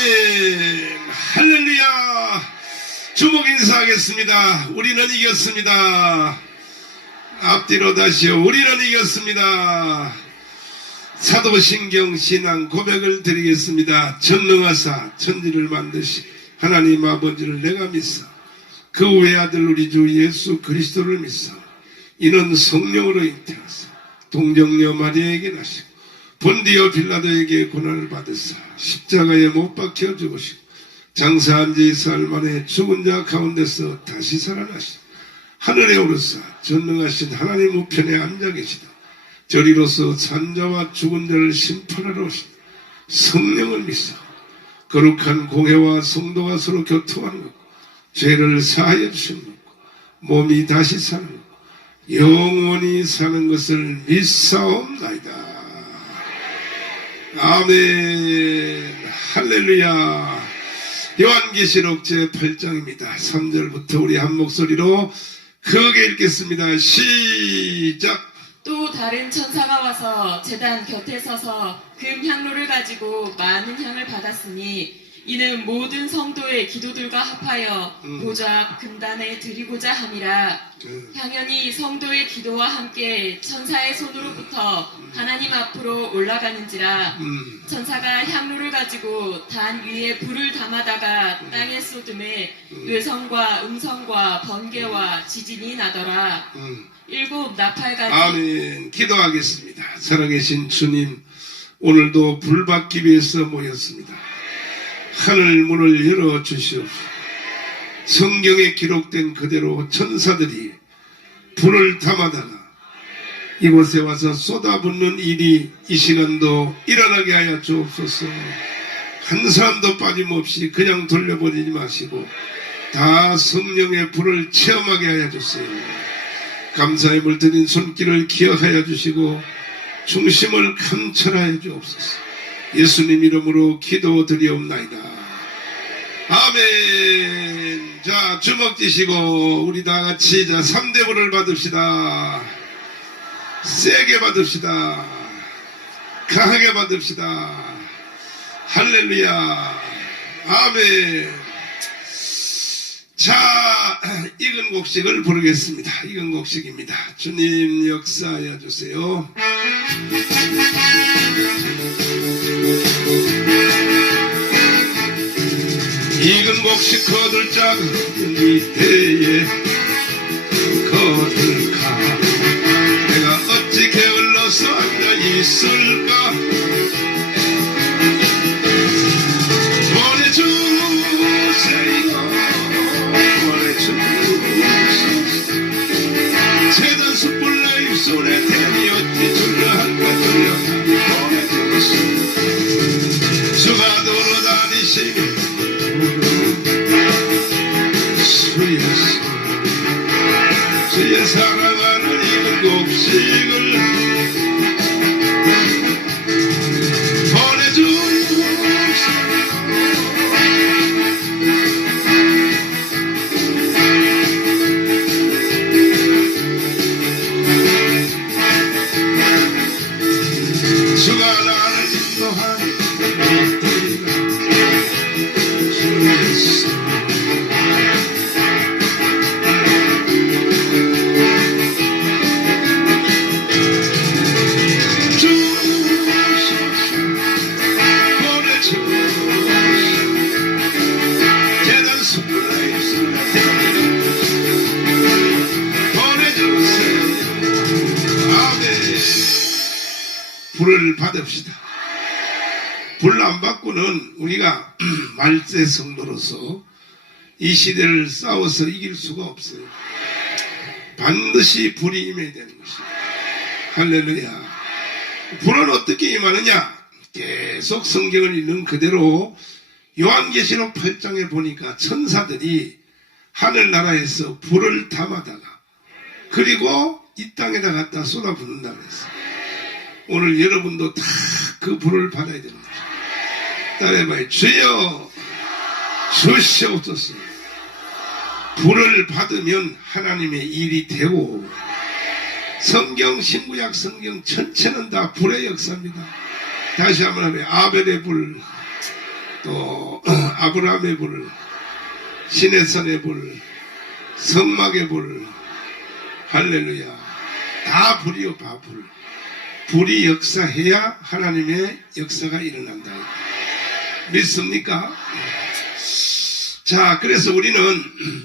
아멘. 할렐루야. 주목 인사하겠습니다. 우리는 이겼습니다. 앞뒤로 다시요. 우리는 이겼습니다. 사도신경 신앙 고백을 드리겠습니다. 전능하사 천지를 만드신 하나님 아버지를 내가 믿사 그 외아들 우리 주 예수 그리스도를 믿사 이는 성령으로 잉태하사 동정녀 마리아에게 나시고 본디오 빌라도에게 고난을 받으사 십자가에 못 박혀 죽으시고 장사한 지 4일 만에 죽은 자 가운데서 다시 살아나시고 하늘에 오르사 전능하신 하나님 우편에 앉아 계시다. 저리로서 산자와 죽은 자를 심판하러 오신다. 성령을 믿사 거룩한 공회와 성도가 서로 교통하는 것, 죄를 사하여 주시는 것, 몸이 다시 사는 것, 영원히 사는 것을 믿사옵나이다. 아멘. 할렐루야. 요한계시록 제8장입니다. 3절부터 우리 한 목소리로 크게 읽겠습니다. 시작. 또 다른 천사가 와서 제단 곁에 서서 금 향로를 가지고 많은 향을 받았으니 이는 모든 성도의 기도들과 합하여 보좌 금단에 드리고자 함이라. 향연이 성도의 기도와 함께 천사의 손으로부터 하나님 앞으로 올라가는지라. 천사가 향로를 가지고 단 위에 불을 담아다가 땅에 쏟음에 뇌성과 음성과 번개와 지진이 나더라. 7 나팔같이. 아멘. 기도하겠습니다. 살아계신 주님, 오늘도 불 받기 위해서 모였습니다. 하늘 문을 열어주시옵소서. 성경에 기록된 그대로 천사들이 불을 담아다가 이곳에 와서 쏟아붓는 일이 이 시간도 일어나게 하여 주옵소서. 한 사람도 빠짐없이 그냥 돌려보내지 마시고 다 성령의 불을 체험하게 하여 주세요. 감사의 물 드린 손길을 기억하여 주시고 중심을 감찰하여 주옵소서. 예수님 이름으로 기도드리옵나이다. 아멘. 자, 주먹 쥐시고 우리 다 같이 3대 불을 받읍시다. 세게 받읍시다. 강하게 받읍시다. 할렐루야. 아멘. 자, 익은 곡식을 부르겠습니다. 익은 곡식입니다. 주님 역사하여 주세요. 익은 곡식 거둘 작은 이때에 거들까 내가 어찌 게을러서 앉아 있을까. 재단 숯불 나 입술에 대니 어찌 줄려한가 줄려한가 보내주소. 주가 돌아다니시게 주의 사랑하는 익은 곡식을 보내주소. 주가 나를 인도하는 불을 받읍시다. 불 안 받고는 우리가 말세 성도로서 이 시대를 싸워서 이길 수가 없어요. 반드시 불이 임해야 되는 것이에요. 할렐루야. 불은 어떻게 임하느냐? 계속 성경을 읽는 그대로 요한계시록 8장에 보니까 천사들이 하늘나라에서 불을 담아다가 그리고 이 땅에다 갖다 쏟아붓는다 그랬어요. 오늘 여러분도 다 그 불을 받아야 됩니다. 따라해봐요. 주여 주시옵소서. 불을 받으면 하나님의 일이 되고 성경 신구약 성경 전체는 다 불의 역사입니다. 다시 한번 하면 아벨의 불, 또 아브라함의 불, 시내산의 불, 성막의 불, 할렐루야. 다 불이요, 다 불. 불이 역사해야 하나님의 역사가 일어난다. 믿습니까? 자, 그래서 우리는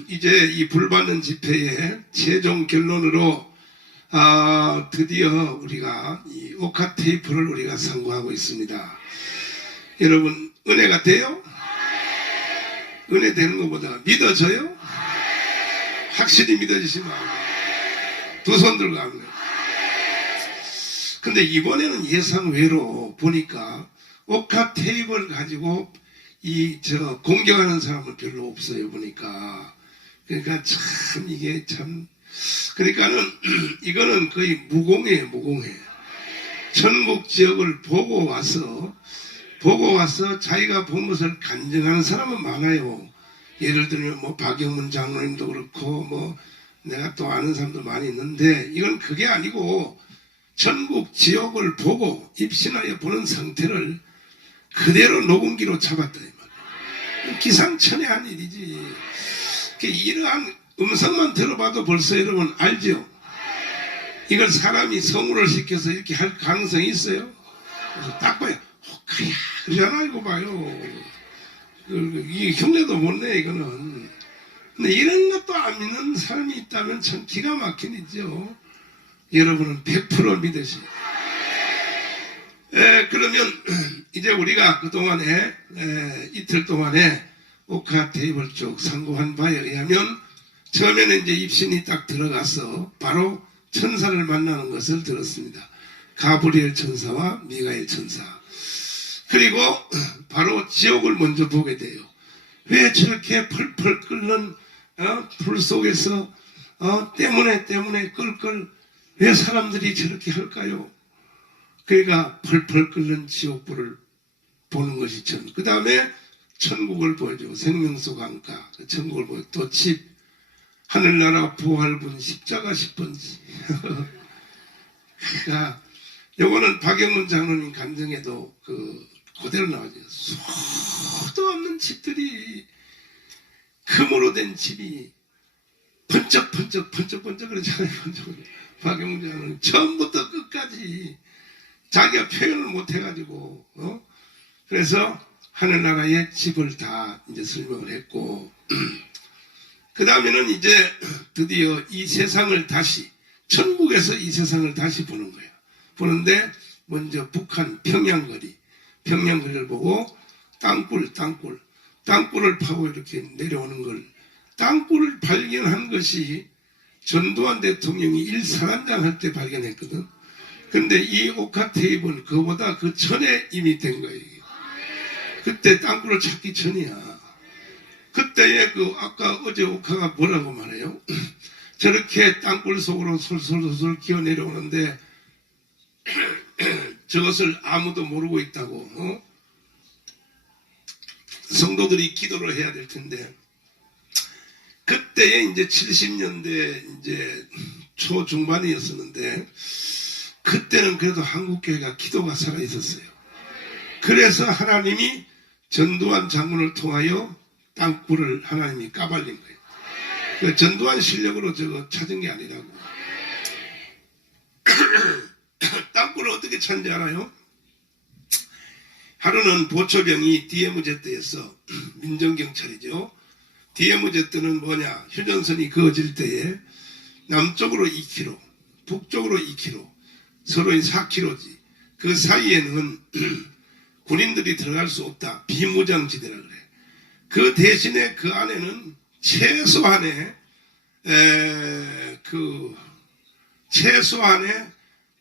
이제 이 불받는 집회의 최종 결론으로 드디어 우리가 이 옥화 테이프를 우리가 선고하고 있습니다. 여러분, 은혜가 돼요? 은혜 되는 것보다 믿어져요? 확실히 믿어지시면 두 손 들고 하는 거예요. 근데 이번에는 예상 외로 보니까 옥화 테이프를 가지고 공격하는 사람은 별로 없어요, 보니까. 그러니까 참, 이게 참, 그러니까는, 이거는 거의 무공해요, 무공해. 전국 지역을 보고 와서 자기가 본 것을 간증하는 사람은 많아요. 예를 들면, 박영문 장로님도 그렇고, 내가 또 아는 사람도 많이 있는데, 이건 그게 아니고, 전국 지역을 보고 입신하여 보는 상태를 그대로 녹음기로 잡았다. 기상천외한 일이지. 이러한 음성만 들어봐도 벌써 여러분 알죠? 이걸 사람이 성우를 시켜서 이렇게 할 가능성이 있어요? 그래서 딱 봐요. 호카야 그러잖아. 이거 봐요. 이 흉내도 못 내, 이거는. 근데 이런 것도 안 믿는 사람이 있다면 참 기가 막힌 일이죠. 여러분은 100% 믿으세요. 그러면 이제 우리가 그동안에 이틀 동안에 옥화 테이프를 쭉 상고한 바에 의하면 처음에는 이제 입신이 딱 들어가서 바로 천사를 만나는 것을 들었습니다. 가브리엘 천사와 미가엘 천사. 그리고 바로 지옥을 먼저 보게 돼요. 왜 저렇게 펄펄 끓는 불 속에서 때문에 끌끌 왜 사람들이 저렇게 할까요? 그러니까 펄펄 끓는 지옥불을 보는 것이 천. 그 다음에 천국을 보여주고 생명수 강가, 천국을 보여. 또 집, 하늘나라 부활분 십자가 10번지. 그러니까 요거는 박영문 장로님 간증에도 그대로 나오죠. 수도 없는 집들이 금으로 된 집이 번쩍번쩍 그러잖아요. 박영문 장로님 처음부터 끝까지 자기가 표현을 못 해가지고, 그래서 하늘나라의 집을 다 이제 설명을 했고, 그 다음에는 이제 드디어 이 세상을 다시, 천국에서 이 세상을 다시 보는 거예요. 보는데, 먼저 북한 평양거리를 보고, 땅굴을 파고 이렇게 내려오는 걸, 땅굴을 발견한 것이 전두환 대통령이 일사단장 할 때 발견했거든. 근데 이 옥화 테이프는 그보다 그 전에 이미 된 거예요. 그때 땅굴을 찾기 전이야. 그때의 아까 어제 옥화가 뭐라고 말해요? 저렇게 땅굴 속으로 솔솔 기어 내려오는데 저것을 아무도 모르고 있다고. 성도들이 기도를 해야 될 텐데 그때에 이제 70년대 이제 초중반이었었는데 그때는 그래도 한국교회가 기도가 살아 있었어요. 그래서 하나님이 전두환 장군을 통하여 땅굴을 하나님이 까발린 거예요. 전두환 실력으로 저거 찾은 게 아니라고. 땅굴을 어떻게 찾는지 알아요? 하루는 보초병이 DMZ에서 민정경찰이죠. DMZ는 뭐냐? 휴전선이 그어질 때에 남쪽으로 2km, 북쪽으로 2km, 서로인 4km지. 그 사이에는 군인들이 들어갈 수 없다. 비무장지대라 그래. 그 대신에 그 안에는 최소한의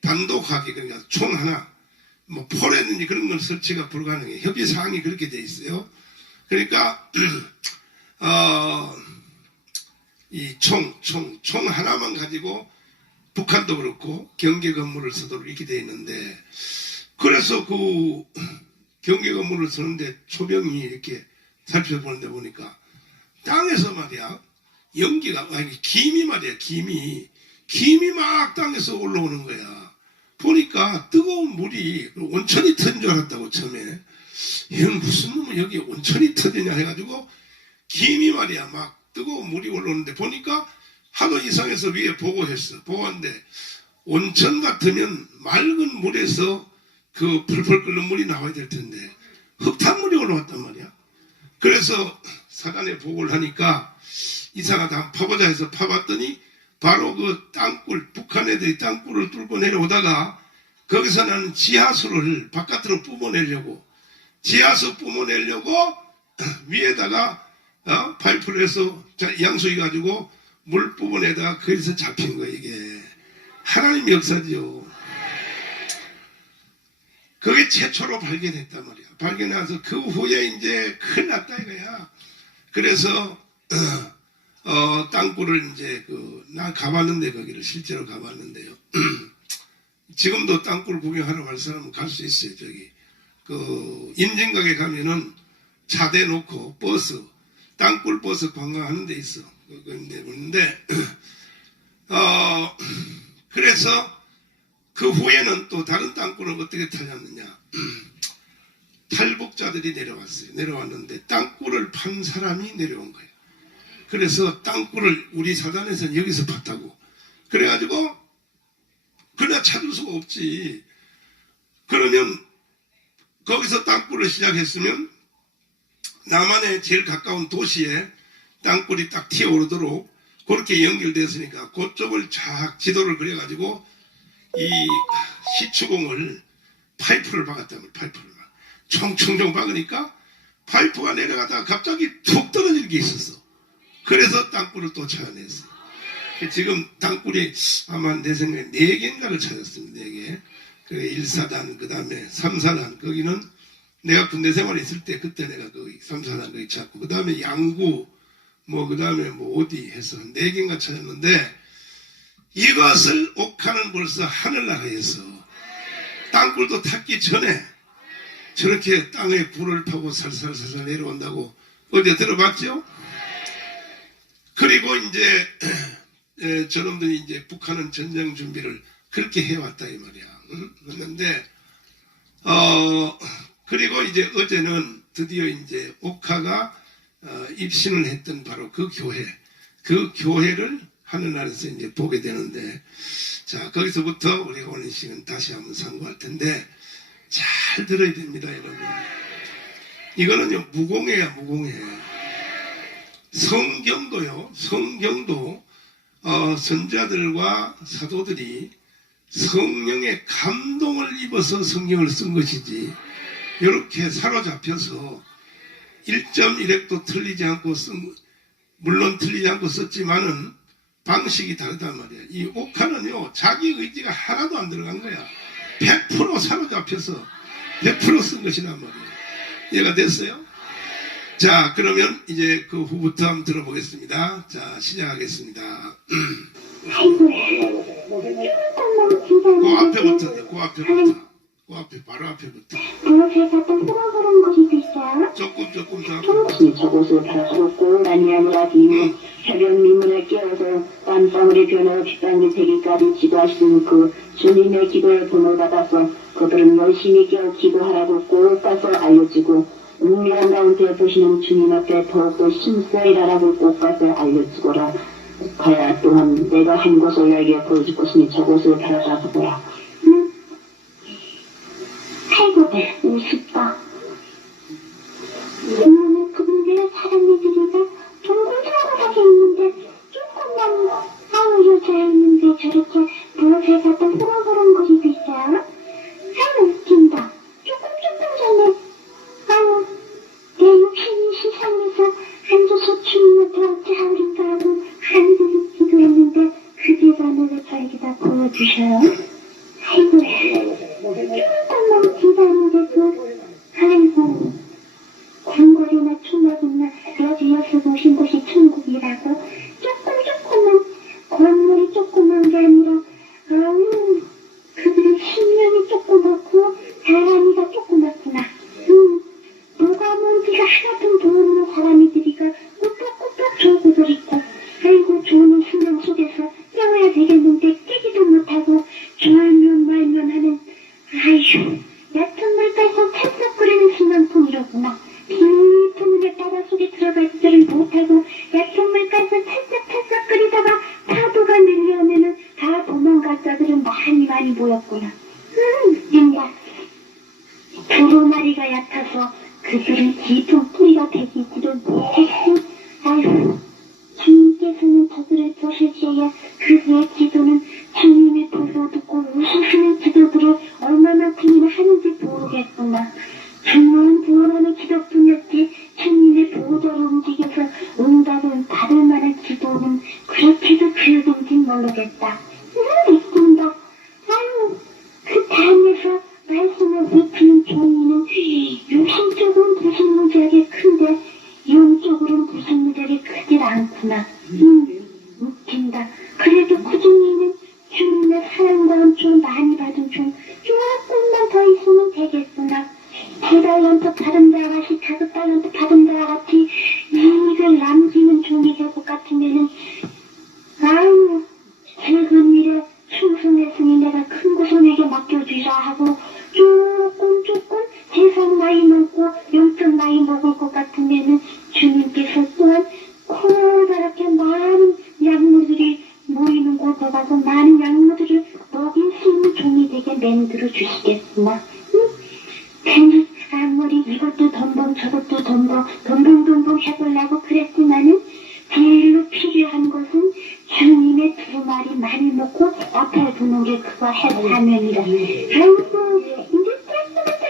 단독하기, 그러니까 총 하나, 포라든지 그런 건 설치가 불가능해. 협의사항이 그렇게 돼 있어요. 그러니까, 이 총 하나만 가지고 북한도 그렇고 경계 건물을 서도록 이렇게 돼 있는데, 그래서 그 경계 건물을 서는데 초병이 이렇게 살펴보는데 보니까 땅에서 말이야 연기가 김이 말이야 김이 막 땅에서 올라오는 거야. 보니까 뜨거운 물이 온천이 튼 줄 알았다고 처음에. 이건 무슨 놈은 여기 온천이 터지냐 해가지고 김이 말이야 막 뜨거운 물이 올라오는데 보니까 하도 이상해서 위에 보고했어. 보고한데 온천 같으면 맑은 물에서 그 펄펄 끓는 물이 나와야 될 텐데 흙탕물이 올라왔단 말이야. 그래서 사단에 보고를 하니까 이상하다 한번 파보자 해서 파봤더니 바로 그 땅굴, 북한 애들이 땅굴을 뚫고 내려오다가 거기서 나는 지하수를 바깥으로 뿜어내려고 지하수 뿜어내려고 위에다가 파이프를 해서 양수기 가지고 물 뿜어내다가 거기서 잡힌 거야. 이게 하나님 역사지요. 그게 최초로 발견했단 말이야. 발견해서 그 후에 이제 큰일 났다 이거야. 그래서 땅굴을 이제 나 가봤는데 거기를 실제로 가봤는데요. 지금도 땅굴 구경하러 갈 사람은 갈 수 있어요. 저기 인증각에 가면은 차 대놓고 버스 땅굴 버스 관광하는 데 있어. 그런데 그래서 그 후에는 또 다른 땅굴은 어떻게 타냐느냐. 탈북자들이 내려왔어요. 내려왔는데 땅굴을 판 사람이 내려온 거예요. 그래서 땅굴을 우리 사단에서는 여기서 팠다고. 그래가지고 그냥 찾을 수가 없지. 그러면 거기서 땅굴을 시작했으면 남한에 제일 가까운 도시에 땅굴이 딱 튀어오르도록 그렇게 연결됐으니까 그쪽을 쫙 지도를 그려가지고 이 시추공을 파이프를 박았다면 파이프를 총총총 박으니까 파이프가 내려가다가 갑자기 툭 떨어질 게 있었어. 그래서 땅굴을 또 찾아냈어. 지금 땅굴이 아마 내 생각에 4개인가를 찾았습니다. 4개. 그래 1사단 그 다음에 3사단 거기는 내가 군대 생활에 있을 때 그때 내가 그 3사단 거기 찾고 그 다음에 양구 그 다음에 어디 해서 4개인가 찾았는데 이것을 옥하는 벌써 하늘나라에서 땅굴도 탔기 전에 저렇게 땅에 불을 타고 살살살살 내려온다고 어제 들어봤죠? 그리고 이제 저놈들이 이제 북한은 전쟁 준비를 그렇게 해왔다 이 말이야. 그런데 그리고 이제 어제는 드디어 이제 옥하가 입신을 했던 바로 그 교회를 하늘나라에서 이제 보게 되는데, 자 거기서부터 우리가 오늘 시간 다시 한번 상고할 텐데 잘 들어야 됩니다, 여러분. 이거는요 무공해야 무공해. 성경도 선자들과 사도들이 성령의 감동을 입어서 성경을 쓴 것이지 이렇게 사로잡혀서 1.1획도 틀리지 않고 물론 틀리지 않고 썼지만은 방식이 다르단 말이야. 이 옥하는요 자기 의지가 하나도 안 들어간 거야. 100% 사로잡혀서 100% 쓴 것이란 말이야. 이해가 됐어요? 자 그러면 이제 그 후부터 한번 들어보겠습니다. 자 시작하겠습니다. 그 앞에부터 그 앞에 바로 앞에부터 조금 더 저곳을 바라보고 나니아니라 비는 해변 민문에 끼어서 땀방울이 변화없이 땅이 되기까지 기도하시는 그 주님의 기도에 본을 받아서 그들은 열심히 끼어 기도하라고 꼭 가서 알려주고 은밀한 가운데 보시는 주님 앞에 더욱더 심세히 일하라고 꼭 가서 알려주거라. 가야 또한 내가 한 곳을 너에게 보여줄 것이니 저곳을 바라보거라. 아이고 우습다. 이놈의 그분들의 사람들이가 동글동글하게 있는데 조금만 아우려져 있는데 저렇게 무엇에 갔다 흐르는 곳이 있어요? 아유 웃긴다. 조금 전에 내 육신이 세상에서 앉아서 주님한테 어찌하오린가 하고 하늘을 기도했는데 그 대단을 저에게다 보여주셔요. 아이고 조금만 기다리는데도 아이고 광거리나 초막이나 여지여서 오신 곳이 천국이라고 조금만 건물이 조그만 게 아니라 그들의 신명이 조그맣고 사람이가 조그맣구나. 뭐가 뭔지가 하나도 모르는 사람이들이가 꾸덕꾸덕 저구들 있고 아이고 좋은 신명 속에서 깨워야 되겠는데 깨지도 못하고 좋으면 말면 하는 아이고 얕은 물 빼고 찰싹거리는 신명 그들은 깊은 뿌리가 되기를 못했고, 아유, 주님께서는 저들을 보시기에 그들의 기도는 주님의 보고 듣고 웃으시는 기도들을 얼마만큼이나 하는지 모르겠구나. 주님은 구원하는 기도뿐이었지 주님의 보호자로 움직여서 응답을 받을 만한 기도는 그렇게도 그러든지 모르겠다. 있습니다. 아유, 그 담에서 말씀을 읊히는 종이는 육신적으로는 무시무지하게 큰데 영적으로는 무시무지하게 크질 않구나. 웃긴다. 그래도 그 종이는 주님의 사랑과 엄청 많이 받은 종 조금만 더 있으면 되겠구나. 2달란트 받은 자와 같이 5달란트 받은 자와 같이 이익을 남기는 종이 될 것 같으면은 아유 최근 일에 충성했으니 내가 큰 구손에게 맡겨주자 하고 조금 세상 나이 먹고 영적 나이 먹을 것 같으면은 주님께서 또한 커다랗게 많은 약물들이 모이는 곳에 가서 많은 약물들을 먹일 수 있는 종이 되게 만들어 주시겠구나. 괜히 아무리 이것도 덤벙 저것도 덤벙 해보려고 그랬지만은 제일로 필요한 것은 주님의 두루마리 많이 먹고 앞에 두는 게 그거 사명이라. 아이고 이제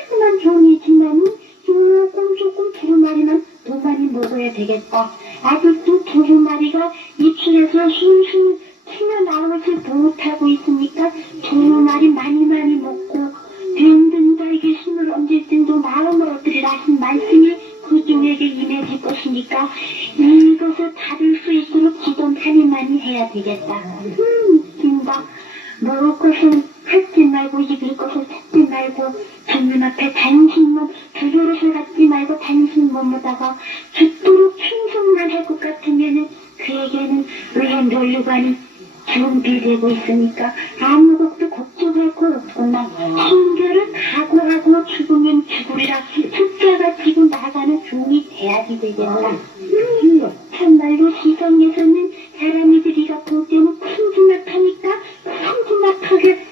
조그만 종이지만은 조금 두루마리만 더 많이 먹어야 되겠다. 아직도 두루마리가 입술에서 술술 튀어나오지 못하고 있으니까 두루마리 많이 먹고 된 자에게 힘을 얹을 땐도 마음을 얻으리라 하신 말씀이 그 종에게 임해질 것이니까 이것을 받을 수 있도록 기도 많이 해야 되겠다. 진짜 먹을 것을 찾지 말고 입을 것을 찾지 말고 주님 앞에 단신몸 두 그릇을 갖지 말고 단신 몸에다가 죽도록 충성만 할 것 같으면은 그에게는 의의 논리관이 준비되고 있으니까 아무것도 걱정할 거 없구나. 순교를 각오하고 죽으면 죽으리라 숫자가 지고 나가는 종이 돼야지 되겠다. 참말로 시성에서는 사람이들이가 볼 때는 큼지막하니까 큼지막하게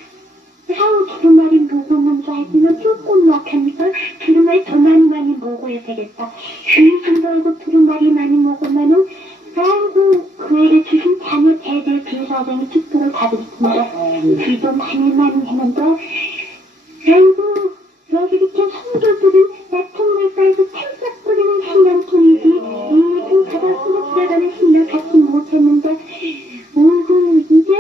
두루마리 먹으면 자기는 조금 막하니까 두루마리 더 많이 먹어야 되겠다. 휘좀 벌고 두루마리 많이 먹으면은 아이고 그에게 주신 자녀 대대 비사장이 축복을 받으십니다. 기도 많이 했는데 아이고 여기 이렇게 성도들은 얕은 물 빨고 찰싹 뿌리는 신랑통이지 이좀 바다 수목자가는 신랑 갖지 못했는데 아이고 이제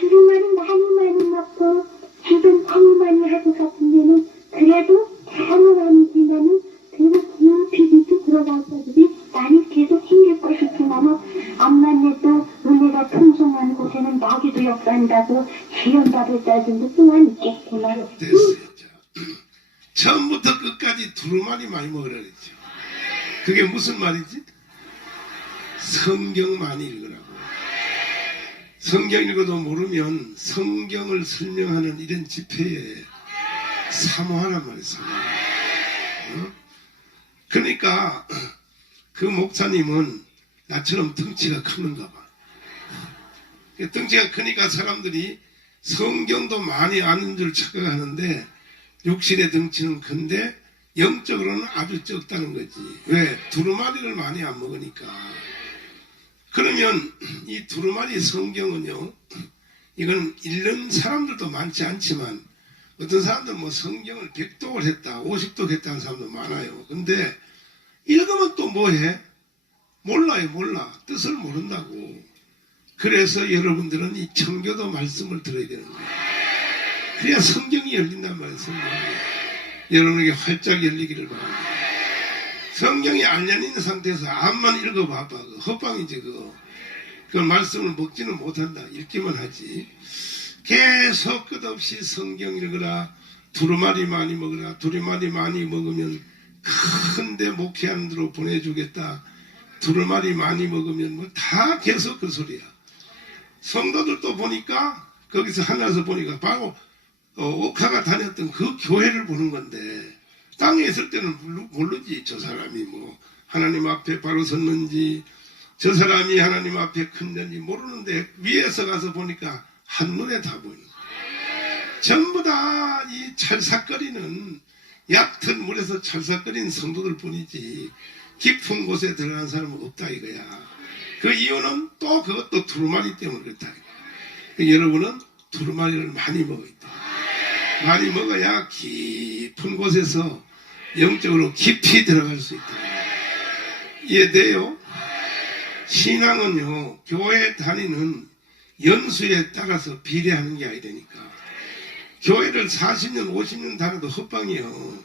두루마리 많이 먹고 기도 많이 하고 같으면은 그래도 다는 아니지만은 그래도 깊이 들어갈 것들이 많이 계속 생길 것이지만은 암만 해도 은혜가 풍성한 곳에는 마귀도 역사한다고 시험받을 자들도 또한 있겠구나. 됐어요. 처음부터 끝까지 두루마리 많이 먹으라 그랬죠. 그게 무슨 말이지? 성경 많이 읽으라고. 성경 읽어도 모르면 성경을 설명하는 이런 집회에 사모하란 말이에요. 그러니까 그 목사님은 나처럼 덩치가 크는가 봐. 덩치가 크니까 사람들이 성경도 많이 아는 줄 착각하는데 육신의 덩치는 큰데 영적으로는 아주 적다는 거지. 왜? 두루마리를 많이 안 먹으니까. 그러면 이 두루마리 성경은요, 이건 읽는 사람들도 많지 않지만 어떤 사람들은 뭐 성경을 100독을 했다, 50독 했다는 사람도 많아요. 근데 읽으면 또 뭐해? 몰라. 뜻을 모른다고. 그래서 여러분들은 이 청교도 말씀을 들어야 되는 거예요. 그래야 성경이 열린단 말이에요. 성경이. 여러분에게 활짝 열리기를 바랍니다. 성경이 안 열린 상태에서 암만 읽어봐봐. 헛방이지 그거. 그 말씀을 먹지는 못한다. 읽기만 하지. 계속 끝없이 성경 읽으라. 두루마리 많이 먹으라. 두루마리 많이 먹으면 큰데 목회하는 데로 보내주겠다. 두루마리 많이 먹으면 뭐 다 계속 그 소리야. 성도들도 보니까 거기서 하나에서 보니까 바로 옥화가 다녔던 그 교회를 보는 건데 땅에 있을 때는 모르지. 저 사람이 뭐 하나님 앞에 바로 섰는지 저 사람이 하나님 앞에 큰는지 모르는데 위에서 가서 보니까 한눈에 다 보이는 거야. 전부 다 이 찰싹거리는 얕은 물에서 찰싹거리는 성도들 뿐이지 깊은 곳에 들어간 사람은 없다 이거야. 그 이유는 또 그것도 두루마리 때문에 그렇다. 여러분은 두루마리를 많이 먹어야 돼. 많이 먹어야 깊은 곳에서 영적으로 깊이 들어갈 수 있다. 이해돼요? 신앙은요, 교회 다니는 연수에 따라서 비례하는 게 아니라니까. 교회를 40년, 50년 다녀도 헛방이에요.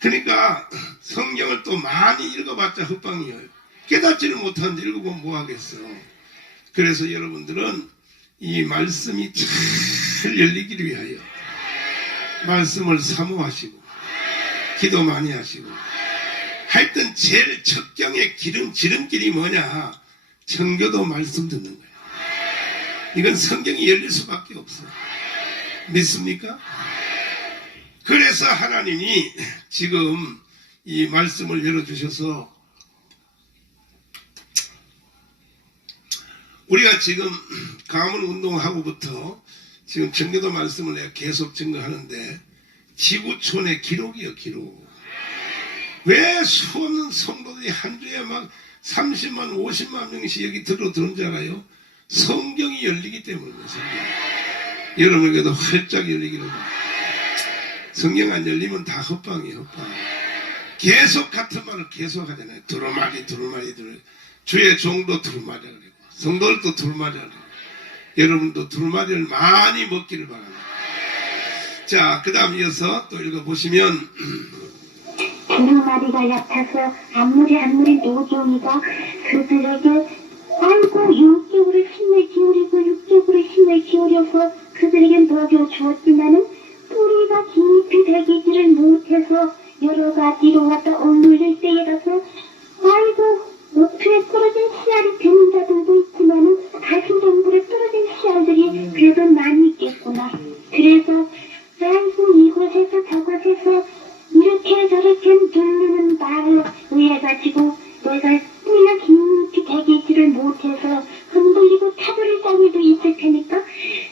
그러니까 성경을 또 많이 읽어봤자 헛방이에요. 깨닫지를 못하는데 읽어보면 뭐 하겠어. 그래서 여러분들은 이 말씀이 잘 열리기를 위하여 말씀을 사모하시고 기도 많이 하시고 하여튼 제일 척경의 지름길이 뭐냐? 청교도 말씀 듣는 거예요. 이건 성경이 열릴 수밖에 없어. 믿습니까? 그래서 하나님이 지금 이 말씀을 열어주셔서 우리가 지금 가문 운동하고부터 지금 청교도 말씀을 내가 계속 증거하는데 지구촌의 기록이요, 기록. 왜 수없는 성도들이 한 주에 막 30만, 50만 명씩 여기 들어오는 줄 알아요? 성경이 열리기 때문입니다. 성경. 여러분에게도 활짝 열리기를 바랍니다. 성경 안 열리면 다 헛방이에요, 헛방. 계속 같은 말을 계속 하잖아요. 두루마리. 주의 종도 두루마리 그리고 성도들도 두루마리 그리고 여러분도 두루마리를 많이 먹기를 바랍니다. 자, 그 다음 이어서 또 읽어보시면 두루마리가 얕아서 아무리 노종이가 그들에게 아이고 영적으로 힘을 기울이고 육적으로 힘을 기울여서 그들에게 먹여주었지만은 뿌리가 깊이 배기지를 못해서 여러 가지로 왔다 엇물릴 때에 가서 아이고 옥토에 떨어진 씨알이 되는 자들도 있지만은 가시덤불에 떨어진 씨알들이 그래도 많이 있겠구나. 그래서 아이고 이곳에서 저곳에서 이렇게 저렇게 누르는 말을 의해가지고 내가 뿌리가 깊이 배기지를 못해서 흔들리고 타버릴 땅에도 있을 테니까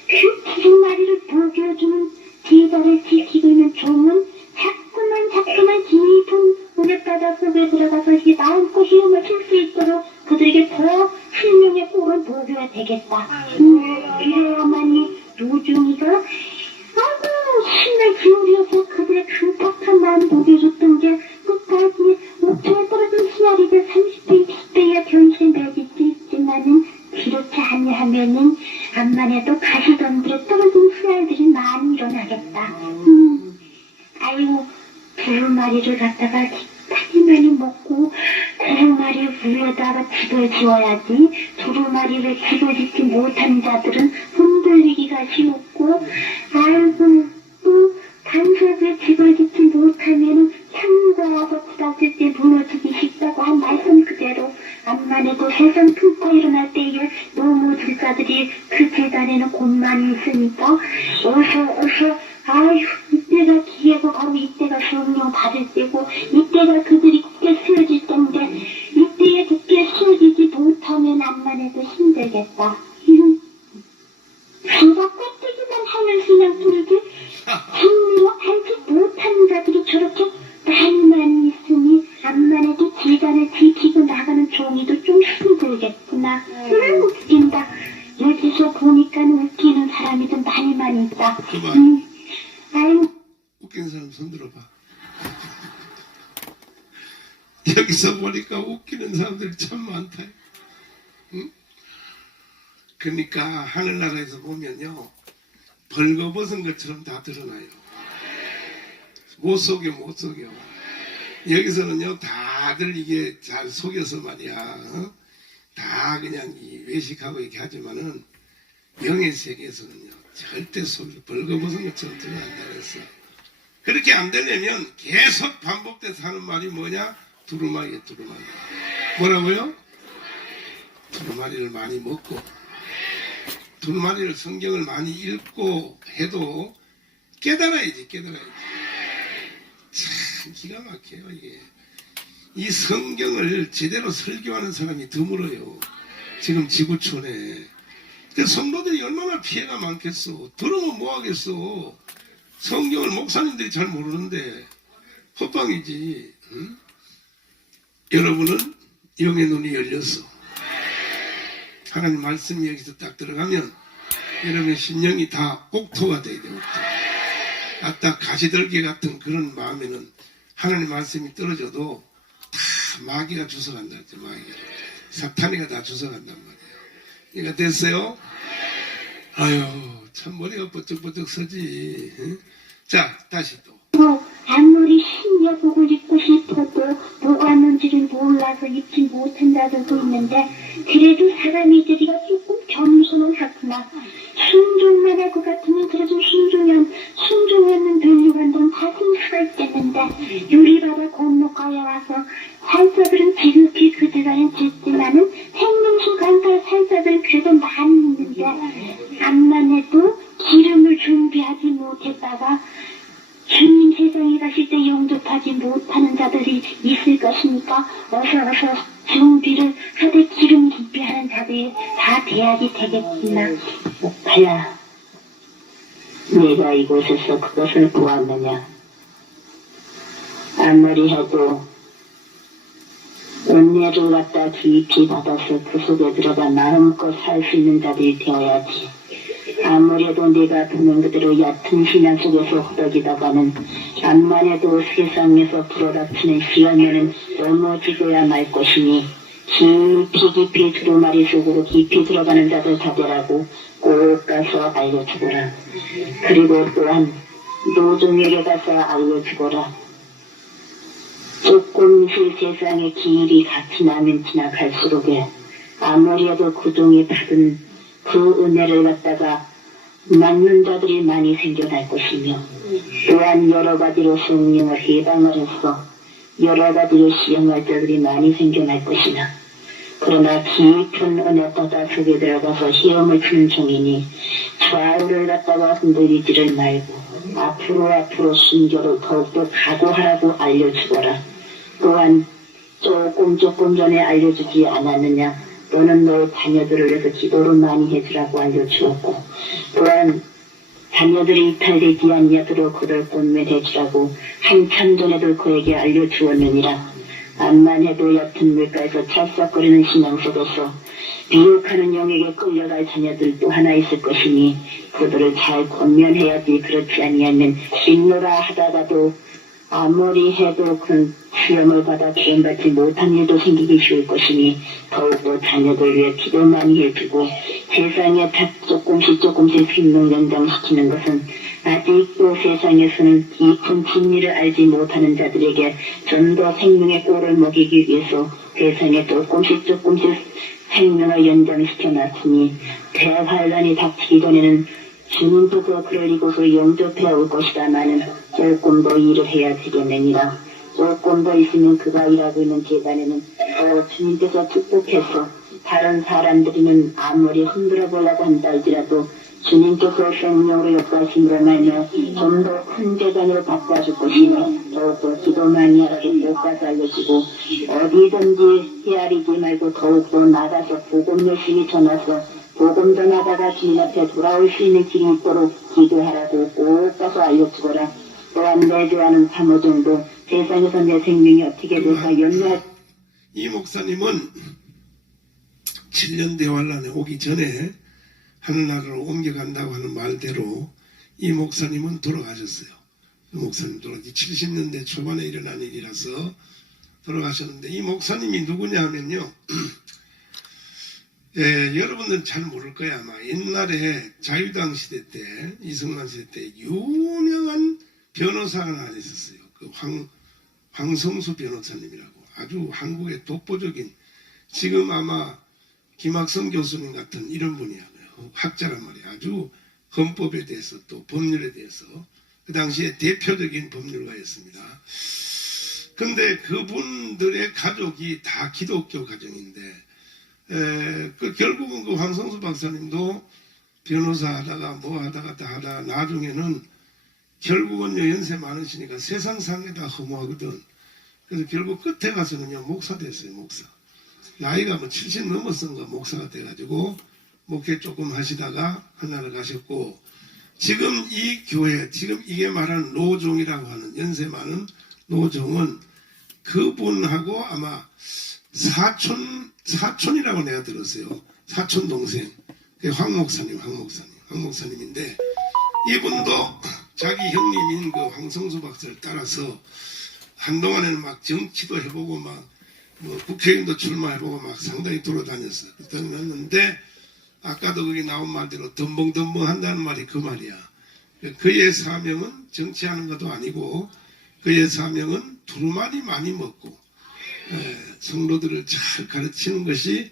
그 두루마리를 먹여주는 제자를 지키고 있는 종은 자꾸만 깊은 은혜바다 속에 들어가서 이게 마음껏 힘을 쓸 수 있도록 그들에게 더 생명의 꿀을 먹여야 되겠다. 그래야만이 노중이가 아이고 힘을 기울여서 그들의 강팍한 마음 먹여줬던 게 끝까지 옥토에 떨어진 씨알이 30배, 20배야 변신되지 있지만은 그렇지 아니하면은 암만 해도 가시덤불에 떨어진 씨알들이 많이 일어나겠다. 아이고 두루마리를 갖다가 많이 먹고 두루마리 위에다가 집을 지어야지. 두루마리를 집을 짓지 못한 자들은 흔들리기가 쉬웠고 아이고 또 단속에 집을 짓지 못하면 창과 와서 굳었을 때 무너지기 쉽다고 한 말씀 그대로 암만 해도 세상 풍파 일어날 때에 너무 불사들이 그 재단에는 곳만이 있으니까 어서 아휴 이때가 기회고 바로 이때가 성령 받을 때고 이때가 그들이 굳게 쓰여질 때인데 이때에 굳게 쓰여지지 못하면 암만 해도 힘들겠다. 귀가 껍데기만 하는 그냥 뿌리지 진리로 알지 못하는 자들이 저렇게 많이 있으니 암만 해도 재단을 지키고 나가는 종이도 좀 힘들겠구나. 웃긴다. 여기서 보니까 웃기는 사람이 좀 많이 있다. 아유. 웃기는 사람 손 들어봐. 여기서 보니까 웃기는 사람들이 참 많다. 응? 그러니까 하늘나라에서 보면요 벌거벗은 것처럼 다 드러나요. 못 속여. 여기서는요 다들 이게 잘 속여서 말이야. 다 그냥 외식하고 이렇게 하지만은 영의 세계에서는요 절대 속여 벌거벗은 것처럼 드러난다 그랬어. 그렇게 안 되려면 계속 반복돼서 하는 말이 뭐냐? 두루마리. 뭐라고요? 두루마리를 많이 먹고 두루마리를 성경을 많이 읽고 해도 깨달아야지. 참 기가 막혀요 이게. 이 성경을 제대로 설교하는 사람이 드물어요. 지금 지구촌에. 그 성도들이 얼마나 피해가 많겠어. 들으면 뭐 하겠어. 성경을 목사님들이 잘 모르는데 헛방이지. 응? 여러분은 영의 눈이 열렸어. 하나님 말씀이 여기서 딱 들어가면 여러분의 심령이 다 옥토가 돼야 돼. 옥토. 아따 가시들기 같은 그런 마음에는 하나님 말씀이 떨어져도 다 마귀가 주워간다. 마귀가. 사탄이가 다 주워간단 말이에요. 이거 됐어요? 아유 참 머리가 번쩍번쩍 서지. 응? 자 다시 또. 아무리 신려복을 입고 싶어도 뭐가 뭔지를 몰라서 입지 못한다들도 있는데 그래도 사람이들이가 조금 겸손은 하구나. 순종만 할 것 같으면 그래도 순종하는 변류관들은 다쓸 수가 있겠는데 유리바다 건너가에 와서 살사들은 지극히 그들과는 짖지만은 생명수 강가 살사들은 그래도 많이 있는데 암만 해도 기름을 준비하지 못했다가 주님 세상에 가실 때 영접하지 못하는 자들이 있을 것이니까 어서 준비를 하되 기름 준비하는 자들이 다 돼야지 되겠구나. 목파야, 내가 이곳에서 그것을 보았느냐? 아무리 해도 은혜를 갖다 깊이 받아서 그 속에 들어가 마음껏 살 수 있는 자들이 되어야지. 아무래도 내가 보는 그대로 얕은 신앙 속에서 허덕이다가는 암만 해도 세상에서 불어닥치는 시련에는 넘어지고야 말 것이니 깊이 두루마리 속으로 깊이 들어가는 자들 다되라고 꼭 가서 알려주거라. 그리고 또한 노종에게 가서 알려주거라. 조금씩 세상의 길이 지나면 지나갈수록에 아무래도 그동이 받은 그 은혜를 갖다가 맞는 자들이 많이 생겨날 것이며 또한 여러 가지로 성령을 해방을 해서 여러 가지로 시험할 자들이 많이 생겨날 것이나 그러나 깊은 은혜 바다 속에 들어가서 시험을 치는 종이니 좌우를 갖다가 흔들리지를 말고 앞으로 순교를 더욱더 각오하라고 알려주거라. 또한 조금 전에 알려주지 않았느냐. 너는 너의 자녀들을 위해서 기도를 많이 해주라고 알려주었고 또한 자녀들이 이탈되지 않도록 그들 권면해주라고 한참 전에도 그에게 알려주었느니라. 암만 해도 얕은 물가에서 찰싹거리는 신앙 속에서 미혹하는 영에게 끌려갈 자녀들도 하나 있을 것이니 그들을 잘 권면해야지. 그렇지 아니하면 인노라 하다가도 아무리 해도 그 시험을 받아 구원받지 못한 일도 생기기 쉬울 것이니 더욱더 자녀들 위해 기도 많이 해주고 세상에 조금씩 생명 연장시키는 것은 아직도 세상에서는 깊은 진리를 알지 못하는 자들에게 좀 더 생명의 꼴을 먹이기 위해서 세상에 조금씩 생명을 연장시켜 놨으니 대환란이 닥치기 전에는 주님께서 그를 이곳으로 영접해 올 것이다마는 조금 더 일을 해야 되겠느니라. 조금 더 있으면 그가 일하고 있는 제단에는 주님께서 축복해서 다른 사람들이는 아무리 흔들어 보려고 한다 할지라도 주님께서 생명으로 역사하심으로 말며 좀 더 큰 제단으로 바꿔줄 것이니 더욱더 기도 많이 하라고 꼭 가서 알려주고 어디든지 헤아리지 말고 더욱더 나가서 복음 열심히 전해서 복음 전하다가 주님 앞에 돌아올 수 있는 길이 있도록 기도하라고 꼭 가서 알려주거라. 또한 내 좋아하는 사모종도 세상에서 내 생명이 어떻게 될까 염려할 이 목사님은 7년 대환란에 오기 전에 하늘나라로 옮겨간다고 하는 말대로 이 목사님은 돌아가셨어요. 이 목사님 돌아가시 70년대 초반에 일어난 일이라서 돌아가셨는데 이 목사님이 누구냐 하면요. 여러분들은 잘 모를 거야. 아마 옛날에 자유당 시대 때 이승만 시대 때 유명한 변호사가 하나 있었어요. 그 황성수 변호사님이라고 아주 한국의 독보적인 지금 아마 김학성 교수님 같은 이런 분이야. 학자란 말이야. 아주 헌법에 대해서 또 법률에 대해서 그 당시에 대표적인 법률가였습니다. 근데 그분들의 가족이 다 기독교 가정인데 결국은 그 황성수 박사님도 변호사 하다가 뭐 하다가 다 하다가 나중에는 결국은 연세 많으시니까 세상상에 다 허무하거든. 그래서 결국 끝에 가서는요 목사 됐어요. 목사. 나이가 뭐 70 넘었던가 목사가 돼가지고 목회 조금 하시다가 하나를 가셨고 지금 이 교회 지금 이게 말하는 노종이라고 하는 연세 많은 노종은 그분하고 아마 사촌이라고 내가 들었어요. 사촌 동생. 황 목사님인데 이분도 자기 형님인 그 황성수 박사를 따라서 한동안에는 막 정치도 해보고 막 뭐 국회의원도 출마해보고 막 상당히 돌아다녔어. 그랬는데 아까도 거기 나온 말대로 덤벙덤벙 한다는 말이 그 말이야. 그의 사명은 정치하는 것도 아니고 그의 사명은 두루마리 많이 먹고 성도들을 잘 가르치는 것이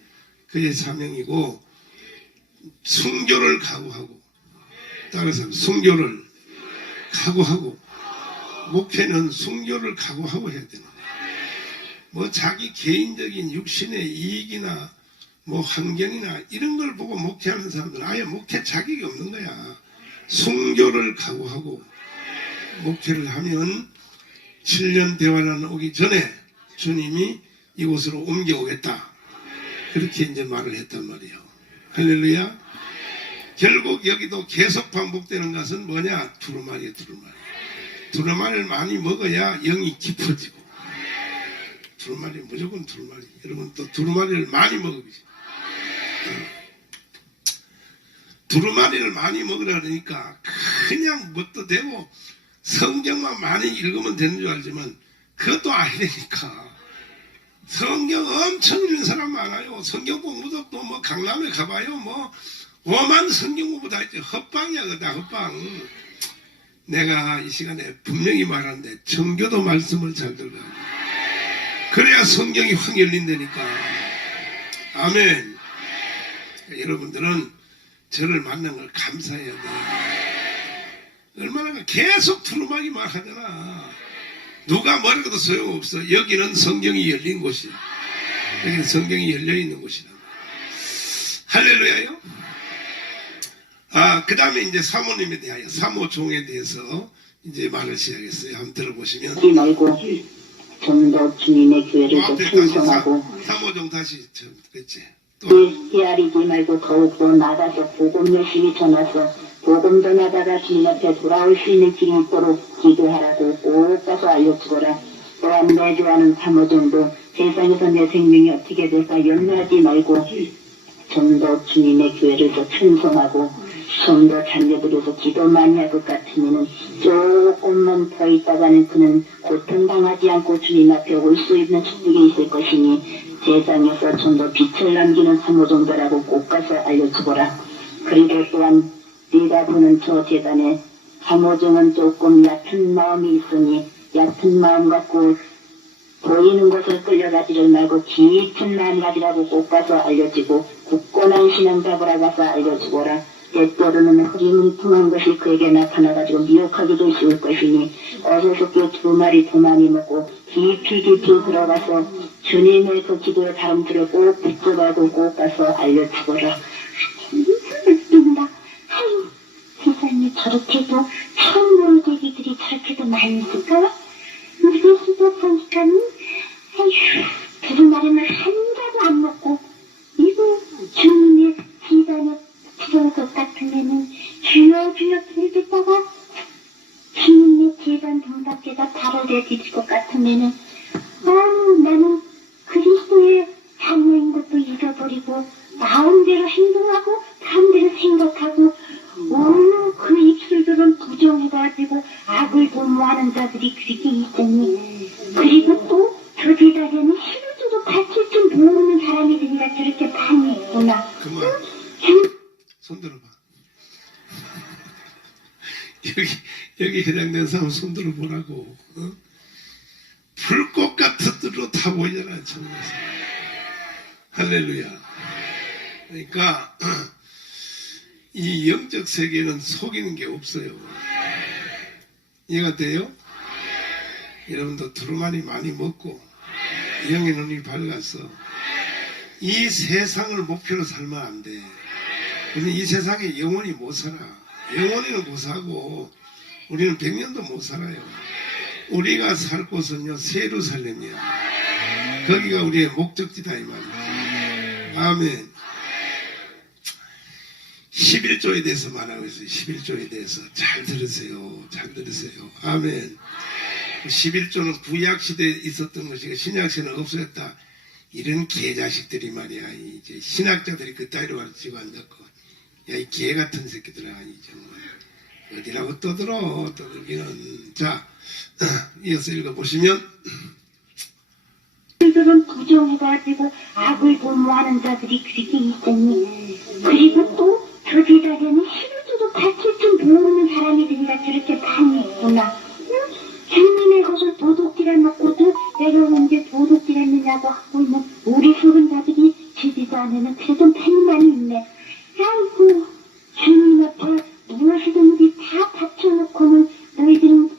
그의 사명이고 순교를 각오하고 따라서 순교를 각오하고 목회는 순교를 각오하고 해야 되는 거야. 뭐 자기 개인적인 육신의 이익이나 뭐 환경이나 이런 걸 보고 목회하는 사람들은 아예 목회 자격이 없는 거야. 순교를 각오하고 목회를 하면 7년 대환란 오기 전에 주님이 이곳으로 옮겨오겠다. 그렇게 이제 말을 했단 말이에요. 할렐루야. 결국 여기도 계속 반복되는 것은 뭐냐? 두루마리야, 두루마리. 두루마리를 많이 먹어야 영이 깊어지고. 두루마리, 무조건 두루마리. 여러분 또 두루마리를 많이 먹으시죠. 두루마리를 많이 먹으라 그러니까 그냥 뭣도 되고 성경만 많이 읽으면 되는 줄 알지만 그것도 아니니까. 성경 엄청 읽는 사람 많아요. 성경 공부도 또 뭐 강남에 가봐요. 뭐 오만 성경 공부 다 있지. 헛방이야, 그다 헛방. 내가 이 시간에 분명히 말하는데 정교도 말씀을 잘 들어야 돼. 그래야 성경이 확 열린다니까. 아멘. 여러분들은 저를 만난 걸 감사해야 돼. 얼마나 계속 두루마기만 하잖아. 누가 뭐라도 소용없어. 여기는 성경이 열린 곳이야. 여기는 성경이 열려있는 곳이다. 할렐루야요. 그 다음에 이제 사모님에 대하여, 사모종에 대해서 이제 말을 시작했어요. 한번 들어보시면. 하지 말고 좀 더 주님의 교회를 더 앞에 충성하고 다시 사모종 다시 그랬지. 또 헤아리지 말고 더욱더 나가서 복음 열심히 전해서 복음 전하다가 주님 앞에 돌아올 수 있는 길이 있도록 기도하라고 꼭 가서 알려주거라. 또한 내 좋아하는 사모종도 세상에서 내 생명이 어떻게 될까 염려하지 말고 좀 더 주님의 교회를 더 충성하고 좀 더 자녀들에서 기도 많이 할 것 같으면은 조금만 더 있다가는 그는 고통당하지 않고 주님 앞에 올 수 있는 축복이 있을 것이니 세상에서 좀 더 빛을 남기는 사모종들하고 꼭 가서 알려주거라. 그리고 또한 네가 보는 저 재단에 사모종은 조금 얕은 마음이 있으니 얕은 마음 갖고 보이는 것을 끌려가지를 말고 깊은 마음 가지라고 꼭 가서 알려주고 굳건한 신앙 잡으라 가서 알려주거라. 때때로는 흐리뭉텅한 것이 그에게 나타나가지고 미혹하기도 쉬울 것이니 어서속히 두 마리 더 많이 먹고 깊이 들어가서 주님의 그 기도의 발음들을 꼭 붙잡아고 꼭 가서 알려주거라. 믿습니다. 아유, 세상에 저렇게도 처음 보는 얘기들이 저렇게도 많이 있을까? 우리가 수도 보니까는 아휴, 두루마리만 한자도 안 먹고 이거 주님의 기단에 들어올 것 같으면은 주여 기도했다가 주님의 재단 동답게다 바로 내드릴 것 같으면은 나는 그리스도의 자녀인 것도 잊어버리고 마음대로 행동하고 마음대로 생각하고 그 입술들은 부정해가지고 악을 도모하는 자들이 그렇게 있더니 그리고 또 저 재단에는 시루주도 바칠 줄 모르는 사람이들이라 저렇게 많이 있구나. 그만. 손 들어봐. 여기 해당된 사람 손 들어보라고. 불꽃 같은 들로 다 보이잖아, 천국에서. 할렐루야. 그러니까 이 영적 세계는 속이는 게 없어요. 이해가 돼요? 여러분도 두루마리 많이 먹고 영의 눈이 밝아서 이 세상을 목표로 살면 안 돼. 우리는 이 세상에 영원히 못 살아. 영원히는 못 사고 우리는 100년도 못 살아요. 우리가 살 곳은요 예루살렘이야. 거기가 우리의 목적지다 이 말이죠. 아멘. 11조에 대해서 말하고 있어요. 11조에 대해서 잘 들으세요. 잘 들으세요. 아멘. 11조는 구약 시대에 있었던 것이고 신약 시대는 없어졌다. 이런 개자식들이 말이야. 이제 신학자들이 그따위로 가르치고 앉았고, 야, 이 개 같은 새끼들아, 이 정말 어디라고 떠들기는. 자, 이어서 읽어보시면. 그들은 부정해가지고 악을 도모하는 자들이 그렇게 있더니, 그리고 또 저 제자에는 11조도 밝힐 줄 모르는 사람이들이라 저렇게 많이 있구나. 주님의 것을 도둑질해 놓고도 내가 언제 도둑질했느냐고 하고 있는 우리 속은 자들이 제 제자 안에는 그래도 많이 있네. 아이고, 주님 앞에 무엇이든지 다 바쳐놓고는 너희들은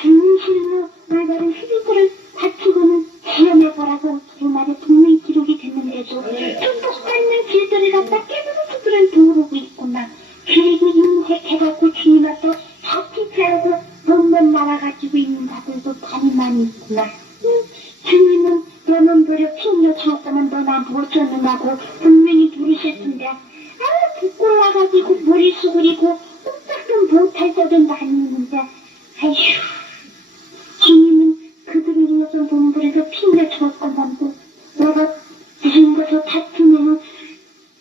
진실로 올바른 11조를 바치고는 시험해보라고 그 말에 분명히 기록이 됐는데도 축복받는 길들을 갖다 깨부수들은 모르고 있구나. 그리고 인색해갖고 주님 앞에 바치지 않고 돈만 나와가지고 있는 자들도 많이 있구나. 주님은 너는 버려 핑계 쳤으면 너나 못 줬느냐고 분명히 부르실 텐데, 부꼴라가지고 머리 수그리고 꼼짝도 못할 때도 많이 있는데, 아휴, 주님은 그들을 위해서 몸부림에서 핑계 줬건만도 내가 무슨 것을 다투면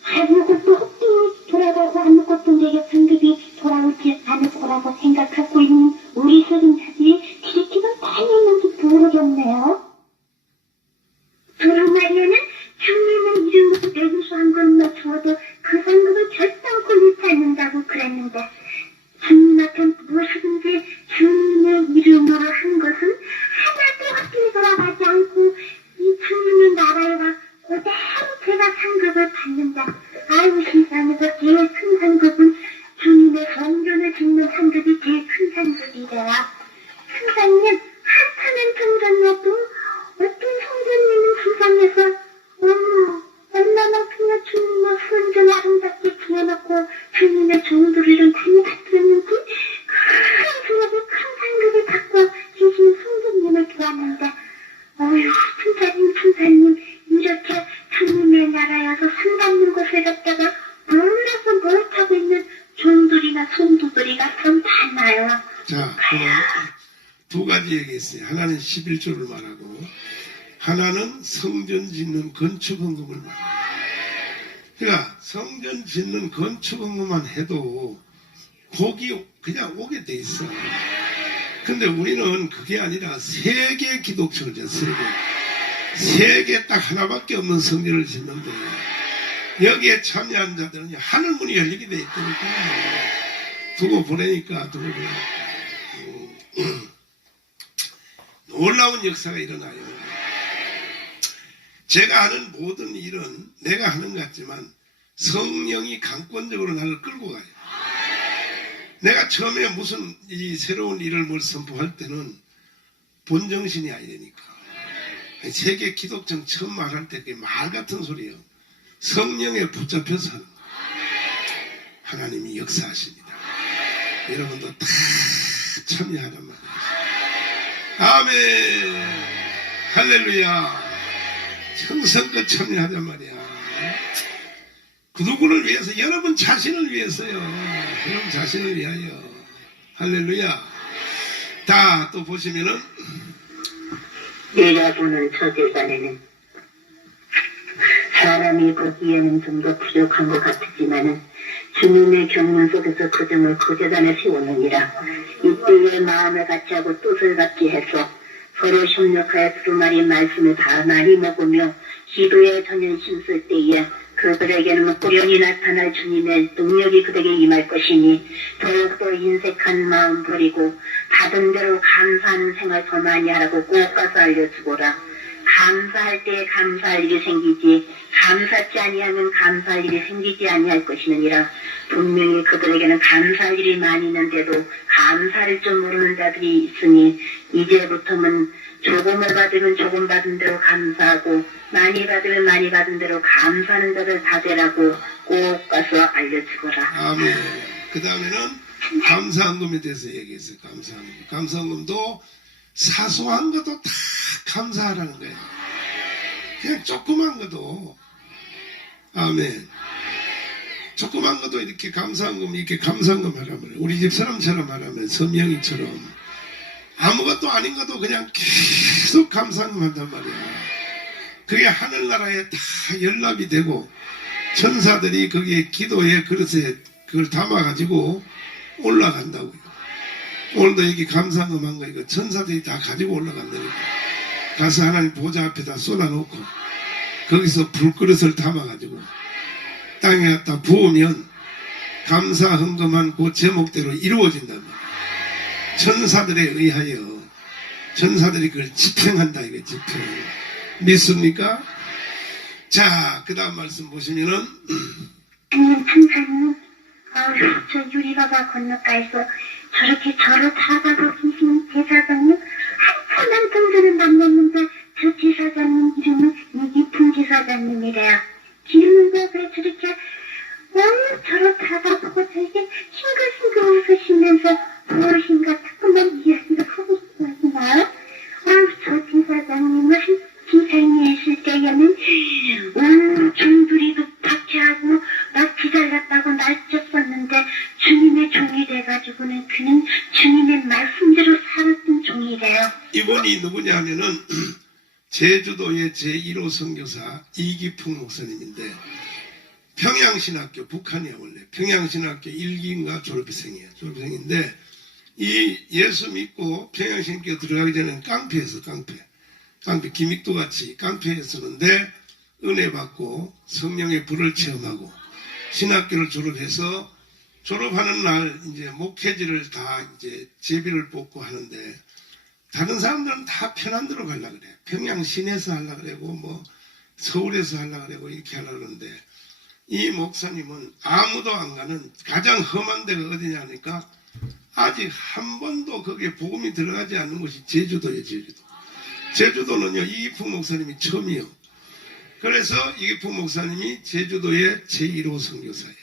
아무것도 헛되이 돌아가고 아무것도 내게 상급이 돌아오지 않을 거라고 생각하고 있는 우리 속은 자들이 그렇게도 많이 있는지 모르겠네요. 두루마리에는 주님의 이름으로 내구수한 것만 주어도 그 상급을 결단코 잃지 않는다고 그랬는데, 주님 앞에 무엇이든지 주님의 이름으로 한 것은 하나도 헛되이 돌아가지 않고 이 주님의 나라에 가 그대로 제가 상급을 받는다. 아유, 세상에서 제일 큰 상급은 주님의 성전을 짓는 상급이 제일 큰 상급이래요. 선생님, 한탄한 성전이어도 어떤 성전님은 세상에서 얼마나 그냥 주님의 성전을 아름답게 지어놓고 주님의 종들이를 많이 받들었는지 큰 상급을 받고 계신 성전님을 보았는데, 어휴, 천사님, 이렇게 주님의 나라여서 상받는 곳을 갖다가 몰라서 못하고 있는 종들이나 성도들이가 참 많아요. 자, 그럼 두 가지 얘기했어요. 하나는 11조를 말하고, 하나는 성전 짓는 건축 헌금을 말합니다. 그러니까 성전 짓는 건축 헌금만 해도 복이 그냥 오게 돼 있어. 근데 우리는 그게 아니라 세계 기독교를 져, 세계 딱 하나밖에 없는 성전을 짓는데, 여기에 참여한 자들은 하늘문이 열리게 돼 있다니까. 두고 보내니까. 놀라운 역사가 일어나요. 제가 하는 모든 일은 내가 하는 것 같지만 성령이 강권적으로 나를 끌고 가요. 내가 처음에 무슨 이 새로운 일을 뭘 선포할 때는 본정신이 아니니까. 세계 기독정 처음 말할 때 그게 말 같은 소리예요. 성령에 붙잡혀서 하는 거예요. 하나님이 역사하십니다. 여러분도 다 참여하란 말이에요. 아멘. 할렐루야. 정성껏 참여하란 말이야. 그 누구를 위해서? 여러분 자신을 위해서요. 여러분 자신을 위하여. 할렐루야. 다 또 보시면은, 내가 보는 저 제단에는 사람이 보기에는 좀 더 부족한 것 같지만은 주님의 경륜 속에서 그 점을 그 제단에 세우느니라. 이때에 마음을 같이 하고 뜻을 같이 해서 서로 협력하여 두루마리 말씀을 다 많이 먹으며 기도에 전혀 힘쓸 때에 그들에게는 호련히 나타날 주님의 능력이 그들에게 임할 것이니 더욱더 인색한 마음 버리고 받은 대로 감사하는 생활 더 많이 하라고 꼭 가서 알려주거라. 감사할 때 감사할 일이 생기지 감사치 아니하면 감사할 일이 생기지 아니할 것이느니라. 분명히 그들에게는 감사할 일이 많이 있는데도 감사할 줄 모르는 자들이 있으니 이제부터는 조금을 받으면 조금 받은 대로 감사하고 많이 받으면 많이 받은 대로 감사하는 자들 다 되라고 꼭 가서 알려주거라. 아멘. 그 다음에는 감사헌금에 대해서 얘기했어요. 감사헌금. 감사헌금도 사소한 것도 다 감사하라는 거예요. 그냥 조그만 것도. 아멘. 조그만 것도 이렇게 감사헌금, 이렇게 감사헌금 하라면, 우리 집 사람처럼 하라면, 선명이처럼 아무것도 아닌 것도 그냥 계속 감상한단 말이야. 그게 하늘나라에 다 연락이 되고 천사들이 거기에 기도의 그릇에 그걸 담아가지고 올라간다고요. 오늘도 여기 감상음한 거 이거 천사들이 다 가지고 올라간다니까. 가서 하나님 보좌 앞에다 쏟아놓고 거기서 불그릇을 담아가지고 땅에 갖다 부으면 감사 헌금한 그 제목대로 이루어진단 말이야. 천사들에 의하여 천사들이 그걸 집행한다 이거 집행. 믿습니까? 자, 그 다음 말씀 보시면은 아니 천사님 저 유리바다 건너가에서 저렇게 저를 찾아가고 계신 제사장님 한참 동전을 만났는데 저 제사장님 이름은 이기풍 제사장님이래요. 기름을 왜 저렇게 저를 찾아보고 되게 싱글싱글 웃으시면서 무엇인가 조금만 이야기를 하고 싶으시나요? 저 제사장님은 기생이 했을 때에는 종들이도 박해하고 막 기다렸다고 날쳤었는데 주님의 종이 돼가지고는 그는 주님의 말씀대로 살았던 종이래요. 이분이 누구냐 하면은 제주도의 제1호 선교사 이기풍 목사님인데 평양신학교, 북한이야 원래 평양신학교 1기인가 졸업생이에요. 졸업생인데 이 예수 믿고 평양신학교 들어가기 전에는 깡패였어. 깡패 기믹도 같이 깡패였었는데 은혜 받고 성령의 불을 체험하고 신학교를 졸업해서 졸업하는 날 이제 목회지를 다 이제 제비를 뽑고 하는데 다른 사람들은 다 편한 데로 가려고 그래. 평양 시내에서 하려고 그러고 뭐 서울에서 하려고 그러고 이렇게 하려고 그러는데 이 목사님은 아무도 안 가는 가장 험한 데가 어디냐 하니까 아직 한 번도 거기에 복음이 들어가지 않는 곳이 제주도예요. 제주도는요 이기풍 목사님이 처음이요. 그래서 이기풍 목사님이 제주도의 제1호 선교사예요.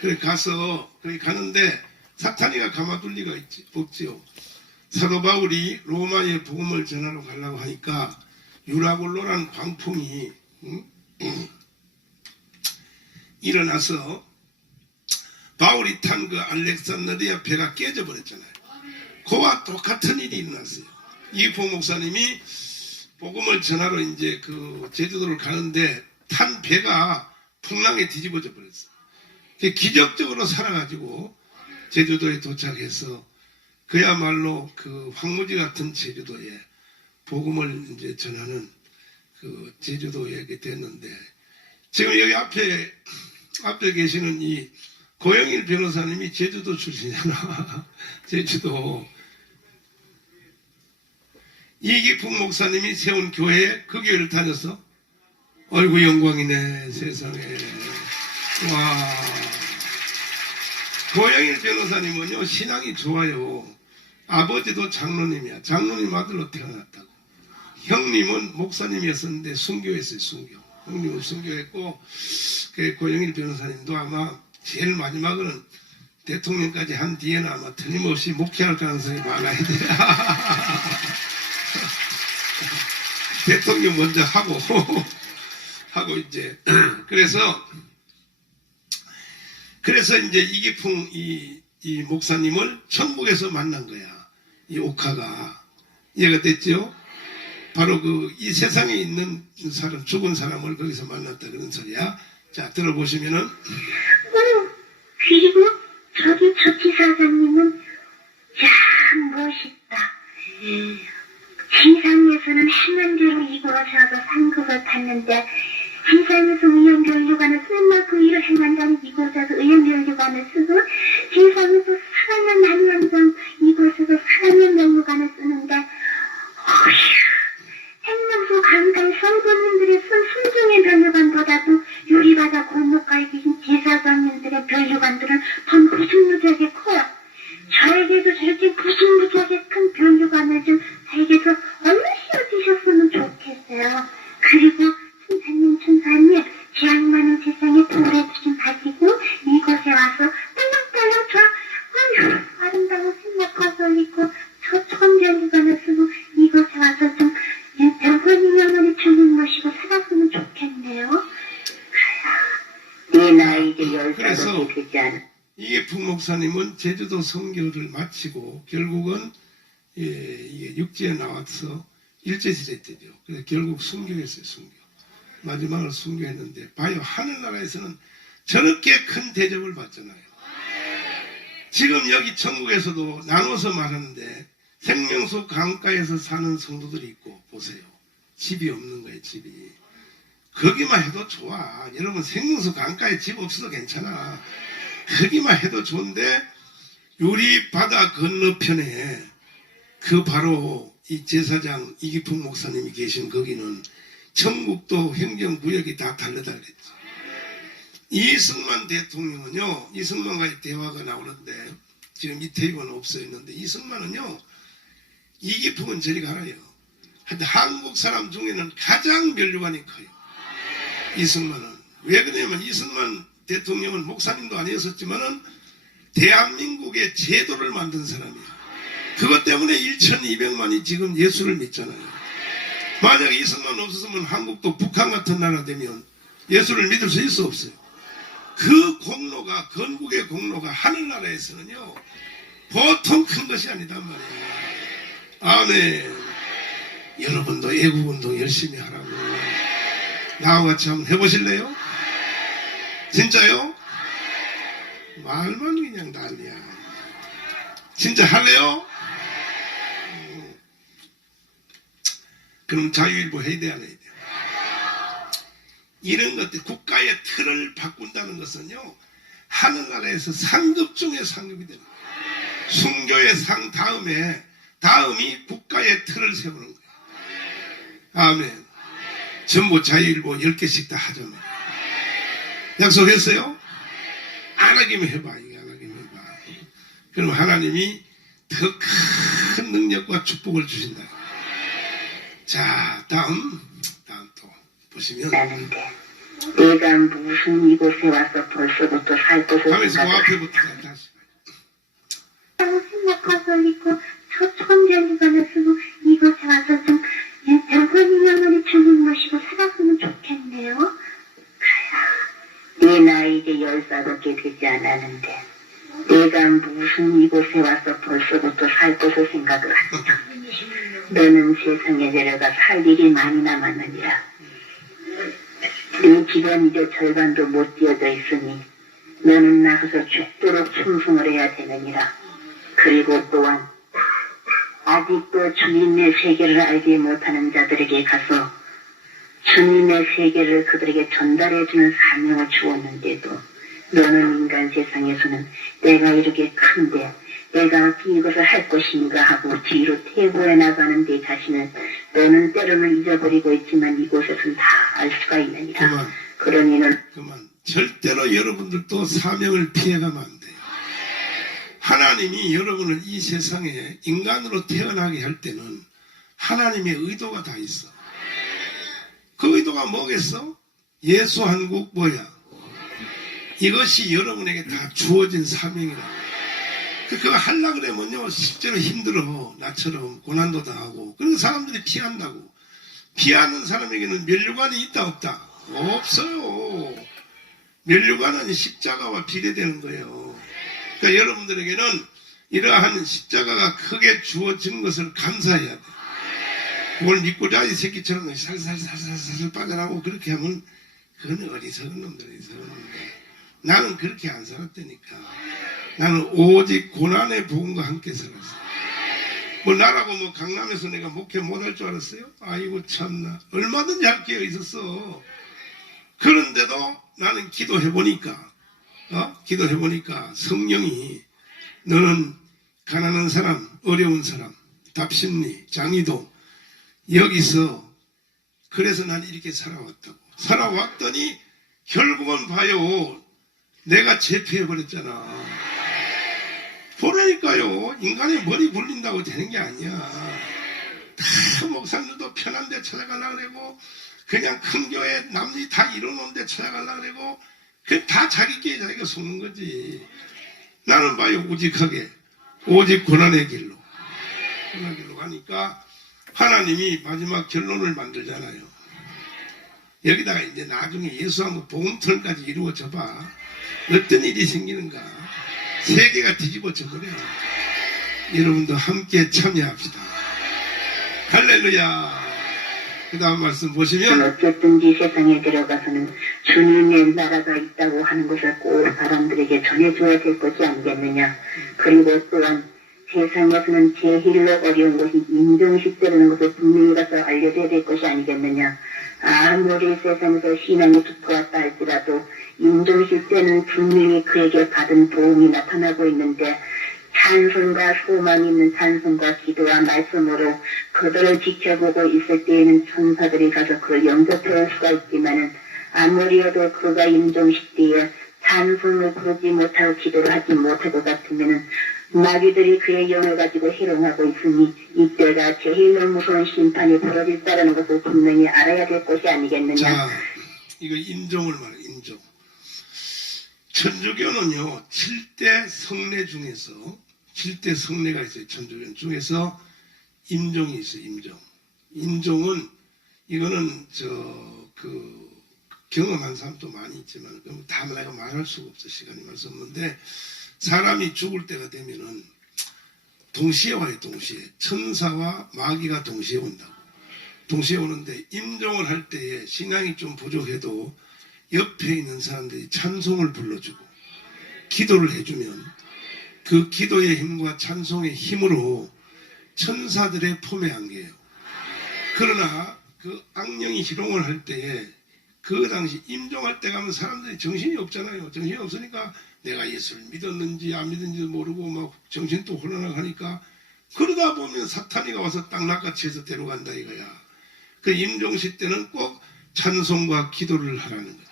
그래 가서 거기 가는데 사탄이가 가만둘 리가 없지요. 사도 바울이 로마에 복음을 전하러 가려고 하니까 유라굴로라는 광풍이 일어나서 바울이 탄 그 알렉산드리아 배가 깨져버렸잖아요. 그와 똑같은 일이 일어났어요. 이기풍 목사님이 복음을 전하러 이제 그 제주도를 가는데 탄 배가 풍랑에 뒤집어져 버렸어요. 기적적으로 살아가지고 제주도에 도착해서 그야말로 그 황무지 같은 제주도에 복음을 이제 전하는 그 제주도에 됐는데 지금 여기 앞에 계시는 이 고영일 변호사님이 제주도 출신이잖아. 제주도. 이기풍 목사님이 세운 교회에 그 교회를 다녔어. 어이구 영광이네 세상에. 와. 고영일 변호사님은요 신앙이 좋아요. 아버지도 장로님이야. 장로님 아들로 태어났다고. 형님은 목사님이었었는데 순교했어요. 순교. 형님은 순교했고 그 고영일 변호사님도 아마 제일 마지막으로는 대통령까지 한 뒤에는 아마 틀림없이 목회할 가능성이 많아야 돼. 대통령 먼저 하고 이제 그래서 이제 이기풍 이 목사님을 천국에서 만난 거야. 이 옥화가 이해가 됐죠? 바로 이 세상에 있는 사람, 죽은 사람을 거기서 만났다 그런 소리야. 자, 들어보시면은. 그리고 저기 저 지사장님은 참 멋있다. 지상에서는 행한 대로 이곳에서 상급을 받는데 지상에서 의연변류관을 쓸만 그 일을 행한다는 이곳에서 의연변류관을 쓰고 지상에서 사랑의 만년장 이곳에서 사랑의 면류관을 쓰는데 생명수 강당 성도님들의 순종의 변류관보다도 유리바다 골목가에 계신 제사장님들의 변류관들은 더 무지무지하게 커요. 저에게도 저렇게 무지무지하게 큰 변류관을 좀 저에게도 얼른 씌워주셨으면 좋겠어요. 그리고 천사님 재앙 많은 세상에 돌에 좀 가지고 이곳에 와서 딸랑딸랑 저 아름다운 생각하고 있고 저 천변류관을 쓰고 이곳에 와서 좀 병원이 영혼이 주는 모시고 살았으면 좋겠네요. 내 나이도 10살도 되지 않아. 이기풍 목사님은 제주도 선교를 마치고 결국은 이게 육지에 나와서 일제시대 때죠. 그래서 결국 순교했어요. 순교. 마지막으로 순교했는데 봐요. 하늘나라에서는 저렇게 큰 대접을 받잖아요. 지금 여기 천국에서도 나눠서 말하는데 생명수 강가에서 사는 성도들이 있고 보세요. 집이 없는 거예요. 집이. 거기만 해도 좋아. 여러분 생명수 강가에 집 없어도 괜찮아. 거기만 해도 좋은데 유리 바다 건너편에 그 바로 이 제사장 이기풍 목사님이 계신 거기는 천국도 행정구역이 다 달라다르겠죠. 이승만 대통령은요, 이승만과의 대화가 나오는데 지금 이태익은 없어 있는데 이승만은요, 이기풍은 저리 가라요. 하여튼 한국 사람 중에는 가장 면류관이 커요. 이승만은. 왜 그러냐면 이승만 대통령은 목사님도 아니었었지만은 대한민국의 제도를 만든 사람이에요. 그것 때문에 1200만이 지금 예수를 믿잖아요. 만약에 이승만 없었으면 한국도 북한 같은 나라 되면 예수를 믿을 수 있어 없어요. 그 공로가, 건국의 공로가 하늘나라에서는요, 보통 큰 것이 아니단 말이에요. 아멘. 여러분도 애국운동 열심히 하라고. 나와 같이 한번 해보실래요? 진짜요? 말만 그냥 난리야. 진짜 할래요? 그럼 자유일보 해야 돼, 안 해야 돼? 이런 것들, 국가의 틀을 바꾼다는 것은요, 하늘나라에서 상급 중에 상급이 되는 거예요. 순교의 상 다음이 국가의 틀을 세우는 거예요. 아멘. 전부 자유일보 10개씩 다 하잖아요. 약속했어요? 안 하기만 해봐. 이게 안 하기만 해봐. 그럼 하나님이 더 큰 능력과 축복을 주신다. 자, 다음 또 보시면. 나는데 내가 무슨 이곳에 와서 벌써부터 살 것을 하면서 그 앞에부터 다시. 생각하고 있고 저 천재기관을 쓰고 이곳에 와서 좀 병원이 영원히 주님 모시고 살아가면 좋겠네요. 내 나이 이제 15개 되지 않았는데 내가 무슨 이곳에 와서 벌써부터 살 것을 생각을 하냐. 너는 세상에 내려가 살 일이 많이 남았느니라. 네 집안 이제 절반도 못 뛰어져 있으니 너는 나가서 죽도록 충성을 해야 되느니라. 그리고 또한 아직도 주님의 세계를 알지 못하는 자들에게 가서 주님의 세계를 그들에게 전달해주는 사명을 주었는데도 너는 인간 세상에서는 내가 이렇게 큰데 내가 이것을 할 것인가 하고 뒤로 퇴보해 나가는 내 자신을 너는 때로는 잊어버리고 있지만 이곳에서는 다 알 수가 있느니라. 그러니 는 그만. 절대로 여러분들도 사명을 피해가면 안 돼요. 하나님이 여러분을 이 세상에 인간으로 태어나게 할 때는 하나님의 의도가 다 있어. 그 의도가 뭐겠어? 예수 한국 뭐야? 이것이 여러분에게 다 주어진 사명이라. 그거 하려고 그러면요, 실제로 힘들어. 나처럼 고난도 당하고. 그러니까 사람들이 피한다고. 피하는 사람에게는 면류관이 있다, 없다? 없어요. 면류관은 십자가와 비례되는 거예요. 그러니까 여러분들에게는 이러한 십자가가 크게 주어진 것을 감사해야 돼. 그걸 믿고 자이 새끼처럼 살살살살살 빠져나가고 그렇게 하면 그건 어리석은 놈들. 나는 그렇게 안 살았다니까. 나는 오직 고난의 복음과 함께 살았어. 뭐 나라고 뭐 강남에서 내가 목회 못할 줄 알았어요? 아이고 참나. 얼마든지 할 게 있었어. 그런데도 나는 기도해보니까 성령이 너는 가난한 사람, 어려운 사람, 답심리, 장이도 여기서 그래서 난 이렇게 살아왔다고. 살아왔더니 결국은 봐요. 내가 제패해버렸잖아. 보라니까요. 인간의 머리 굴린다고 되는 게 아니야. 다 목사님들도 편한 데 찾아가려고 그러고 그냥 큰 교회 남들이 다 이뤄놓은 데 찾아가려고 그러고 그게 다 자기끼리 자기가 속는 거지. 나는 봐요. 우직하게 오직 고난의 길로 가니까 하나님이 마지막 결론을 만들잖아요. 여기다가 이제 나중에 예수하고 복음편까지 이루어져 봐. 어떤 일이 생기는가. 세계가 뒤집어져 버려. 여러분도 함께 참여합시다. 할렐루야. 그 다음 말씀 보시면 어쨌든지 세상에 들어가서는 주님의 나라가 있다고 하는 것을 꼭 사람들에게 전해줘야 될 것이 아니겠느냐. 그리고 또한 세상에서는 제일로 어려운 것이 인정식되는 것을 분명히 가서 알려줘야 될 것이 아니겠느냐. 아무리 세상에서 신앙이 두터웠다 할지라도 인정식 때는 분명히 그에게 받은 도움이 나타나고 있는데 찬송과 소망이 있는 찬송과 기도와 말씀으로 그들을 지켜보고 있을 때에는 천사들이 가서 그를 영접할 수가 있지만은 아무리 해도 그가 임종식 때에 찬송을 부르지 못하고 기도를 하지 못할 것 같으면은 마귀들이 그의 영을 가지고 희롱하고 있으니 이때가 제일로 무서운 심판이 벌어질다라는 것을 분명히 알아야 될 것이 아니겠느냐. 자, 이거 인종을 말해. 인종. 천주교는요 7대 성례 중에서 7대 성례가 있어요. 천주교 중에서 임종이 있어요. 임종은 이거는 경험한 사람도 많이 있지만 다 내가 말할 수가 없어. 시간이 말수 없는데 사람이 죽을 때가 되면은 동시에 와요. 동시에 천사와 마귀가 동시에 온다고. 동시에 오는데 임종을 할 때에 신앙이 좀 부족해도 옆에 있는 사람들이 찬송을 불러주고 기도를 해주면 그 기도의 힘과 찬송의 힘으로 천사들의 품에 안겨요. 그러나 그 악령이 희롱을 할 때에 그 당시 임종할 때 가면 사람들이 정신이 없잖아요. 정신이 없으니까 내가 예수를 믿었는지 안 믿었는지도 모르고 막 정신도 혼란하니까 그러다 보면 사탄이가 와서 딱 낚아채서 데려간다 이거야. 그 임종식 때는 꼭 찬송과 기도를 하라는 거야.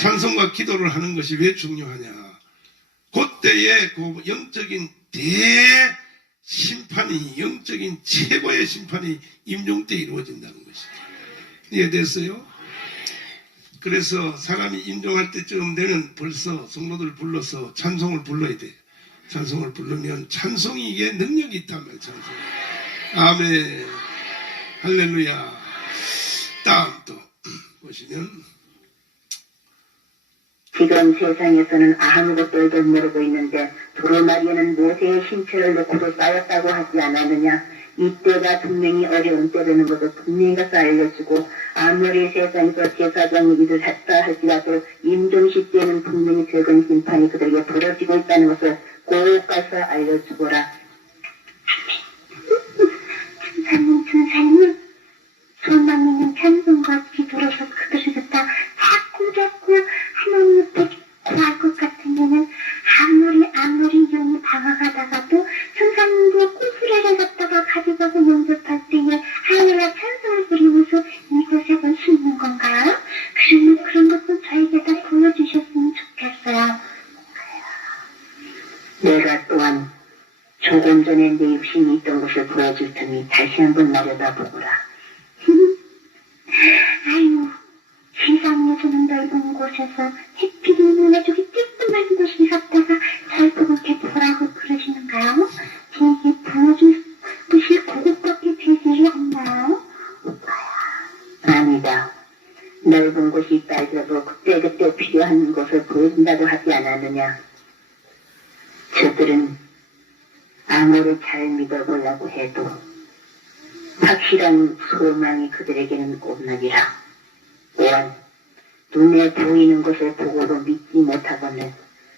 찬송과 기도를 하는 것이 왜 중요하냐. 그때에 그 영적인 대심판이 영적인 최고의 심판이 임종 때 이루어진다는 것이죠. 이해됐어요? 그래서 사람이 임종할 때쯤 되면 벌써 성도들 불러서 찬송을 불러야 돼. 찬송을 부르면 찬송이 이게 능력이 있단 말이에요. 찬송. 아멘. 할렐루야. 다음 또 보시면 지금 세상에서는 아무것도 모르고 있는데 두루마리는 모세의 신체를 놓고도 싸웠다고 하지 않았느냐. 이때가 분명히 어려운 때라는 것을 분명히 가서 알려주고 아무리 세상에서 제사장이 일을 했다 할지라도 임종식 때는 분명히 적은 심판이 그들에게 벌어지고 있다는 것을 꼭 가서 알려주거라. 천사님 소망 있는 찬송과 기도로서 그들을 갖다 자꾸 하나님 앞에 구할 것 같으면은 아무리 영이 방황하다가도 천사님도 꼬부레를 갖다가 가져가서 영접할 때에 하늘나 찬송을 부리면서 이곳에 올 수 있는 건가요? 그러면 그런 것도 저에게 다 보여주셨으면 좋겠어요. 내가 또한 조금 전에 내 육신이 있던 것을 보여줄 테니 다시 한번 내려다보거라. 아유, 세상에서는 넓은 곳에서 햇빛이 눈에 저기 쬐끔한 곳이 있었다가 잘 보고 이렇게 보라고 그러시는가요? 저에게 보여줄 것이 그것밖에 되지 않나요? 아니다. 넓은 곳이 있다 해도 그때그때 필요한 것을 보여준다고 하지 않았느냐. 저들은 아무리 잘 믿어보려고 해도 확실한 소망이 그들에게는 없느니라. 또한 눈에 보이는 것을 보고도 믿지 못하고는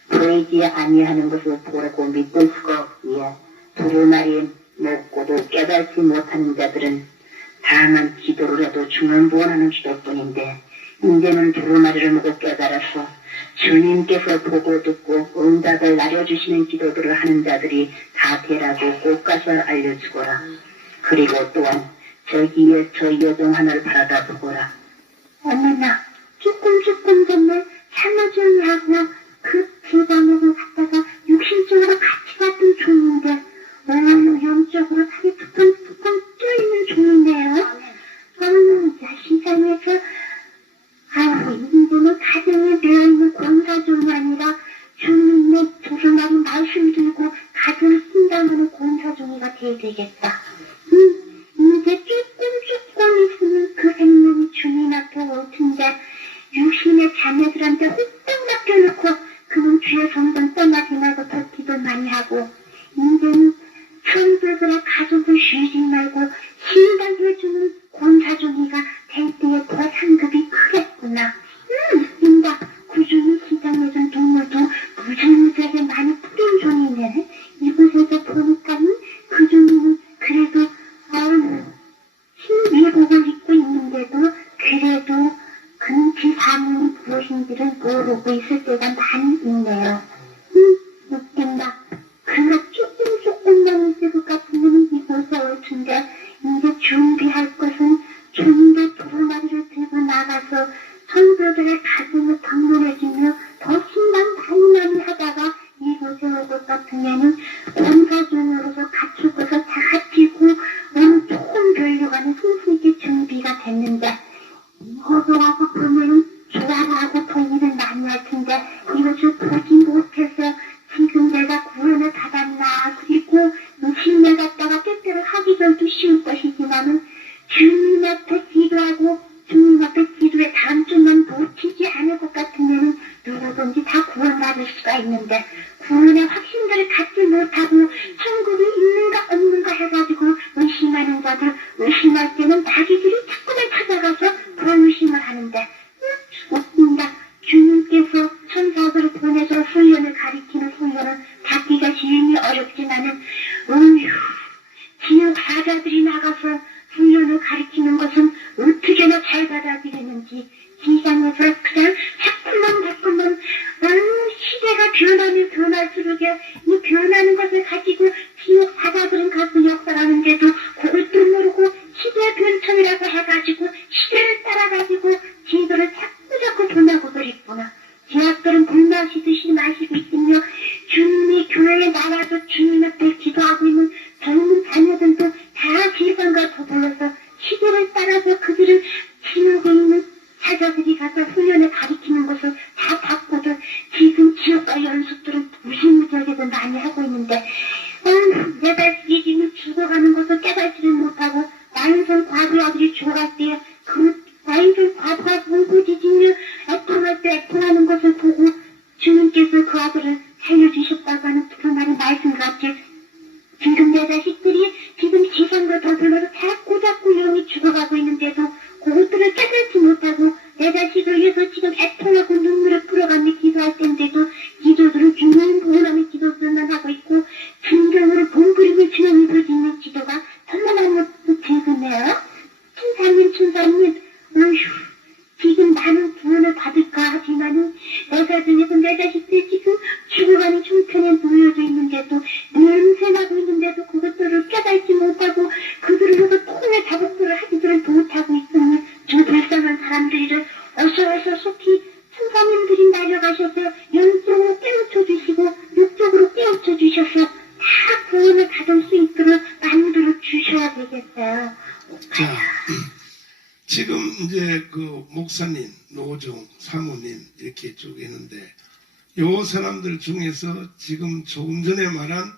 보이지 아니하는 것을 보고 믿을 수가 없기에 두루마리 먹고도 깨닫지 못하는 자들은 다만 기도를 해도 중언부언하는 기도뿐인데 이제는 두루마리를 먹고 깨달아서 주님께서 보고 듣고 응답을 나려주시는 기도들을 하는 자들이 다 되라고 꼭 가서 알려주거라. 그리고 또한 저기에 저 여종 하나를 바라다 보거라. 어머나 조금 전에 참아주냐고 그 지방에서 갔다가 육신적으로 같이 갔던 종인데 영적으로 살이 툭툭 쪄있는 종이네요. 세상에서 이제는 가정에 되어있는 권사종이 아니라 주님의 두루마리 말씀 들고 가정을 쓴다는 권사종이가 돼야 되겠다. 이제 조금 있으면 그 생명이 주님 앞에 올 텐데 육신의 자녀들한테 홀딱 맡겨놓고 그는 주의 성전 떠나지 말고 더 기도 많이 하고 이제는 무엇인지를 모르고 있을 때가 많이 있네요. 웃긴다. 그가 조금만 있을 것 같으면 이곳에 올 텐데 이제 준비할 것은 좀 더 두루마리를 들고 나가서 성도들의 가슴을 방문해주며 더 신방 많이 하다가 이곳에 올 것 같으면은 온 가족으로서 갖출 것을 다 갖추고 온 좋은 별려가는 순수있게 준비가 됐는데 이곳을 와서 보면은 좋아하고 더 일을 많이 할 텐데 이것을 보지 못해서 지금 내가 구원을 받았나 그리고 신뢰 갖다가 때때로 하기 전도 쉬울 것이지만은 주님 앞에 기도하고 주님 앞에 기도에 다음 주만 놓치지 않을 것 같으면은 누구든지 다 구원받을 수가 있는데 구원의 확신들을 갖지 못하고 천국이 있는가 없는가 해가지고 의심하는 자들 의심할 때는 자기들이 자꾸만 찾아가서 불의심을 하는데 웃긴다. 주님께서 천사들을 보내서 훈련을 가리키는 훈련을 받기가 시행이 어렵지만은 지옥 사자들이 나가서 훈련을 가리키는 것은 어떻게나 잘 받아들이는지 시장에서 그냥 자꾸만 시대가 변하면 변할수록 이 변하는 것을 가지고 지옥 사자들은 가서 역사하는데도 그것도 모르고 시대의 변천이라고 해가지고 시대를 따라가지고 지들을 자꾸 변하고들 있구나. 제약들은 물 마시듯이 마시고 있으며 주님이 교회에 나와서 주님 앞에 기도하고 있는 젊은 자녀들도 다 세상과 더불어서 시대를 따라서 그들을 지옥에 있는 사자들이 가서 훈련을 가리키는 것을 다 받고도 지금 지옥과 연습들은 무시무지하게도 많이 하고 있는데 내 자식이 지금 죽어가는 것을 깨닫지를 못하고 나인선 과부 아들이 죽어갈 때 그 나인선 과부가 울부짖으며 애통할 때 애통하는 것을 보고 주님께서 그 아들을 살려주셨다고 하는 두루마리 말씀같이 지금 내 자식들이 지금 세상과 더불어서 자꾸 영이 죽어가고 있는데도 그것들을 깨닫지 못하고 내 자식을 위해서 지금 애통하고 눈물을 뿌려가며 기도할 텐데도 기도들은 주님 보호하는 기도들만 하고 있고 진정으로 봉그림을 주님 입어지는 기도가 너무너무 즐겁네요. 천사님 지금 나는 구원을 받을까 하지만은 내가 중에서 내 자식들 지금 죽어가는 형편에 놓여져 있는데도 냄새나고 있는데도 그것들을 깨닫지 못하고 그들을 위해서 통의 작업들을 하지들을 못하고 있으니 저 불쌍한 사람들을 어서 속히 천사님들이 날려가셔서 영적으로 깨우쳐 주시고 육적으로 깨우쳐 주셔서 다 구원을 받을 수 있도록 만들어 주셔야 되겠어요. 자, 지금 이제 그 목사님, 노종, 사모님 이렇게 쭉 있는데 요 사람들 중에서 지금 조금 전에 말한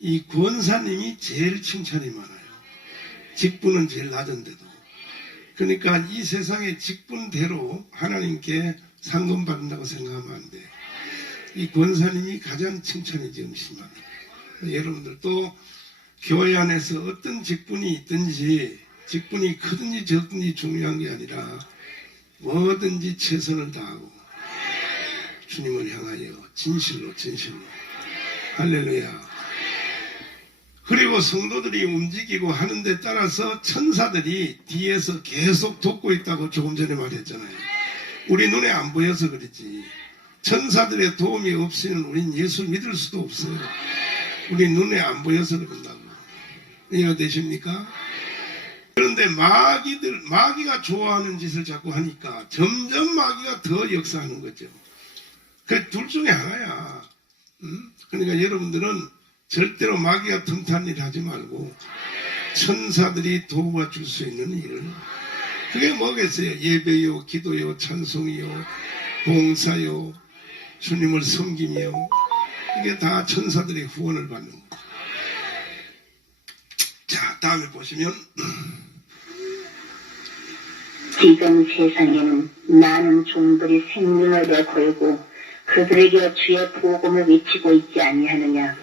이 권사님이 제일 칭찬이 많아요. 직분은 제일 낮은데도. 그러니까 이 세상의 직분대로 하나님께 상금 받는다고 생각하면 안 돼. 이 권사님이 가장 칭찬이 지금 심합니다. 여러분들 또 교회 안에서 어떤 직분이 있든지 직분이 크든지 적든지 중요한 게 아니라 뭐든지 최선을 다하고 주님을 향하여 진실로 할렐루야. 그리고 성도들이 움직이고 하는 데 따라서 천사들이 뒤에서 계속 돕고 있다고 조금 전에 말했잖아요. 우리 눈에 안 보여서 그렇지 천사들의 도움이 없이는 우린 예수 믿을 수도 없어요. 우리 눈에 안 보여서 그런다고. 이해가 되십니까? 그런데 마귀가 좋아하는 짓을 자꾸 하니까 점점 마귀가 더 역사하는 거죠. 그 둘 중에 하나야. 그러니까 여러분들은 절대로 마귀가 틈탄 일 하지 말고 천사들이 도와줄 수 있는 일을. 그게 뭐겠어요? 예배요, 기도요, 찬송이요, 봉사요, 주님을 섬기며 이게 다 천사들의 후원을 받는 거예요. 자, 다음에 보시면 지금 세상에는 많은 종들이 생명을 내걸고 그들에게 주의 복음을 외치고 있지 아니하느냐.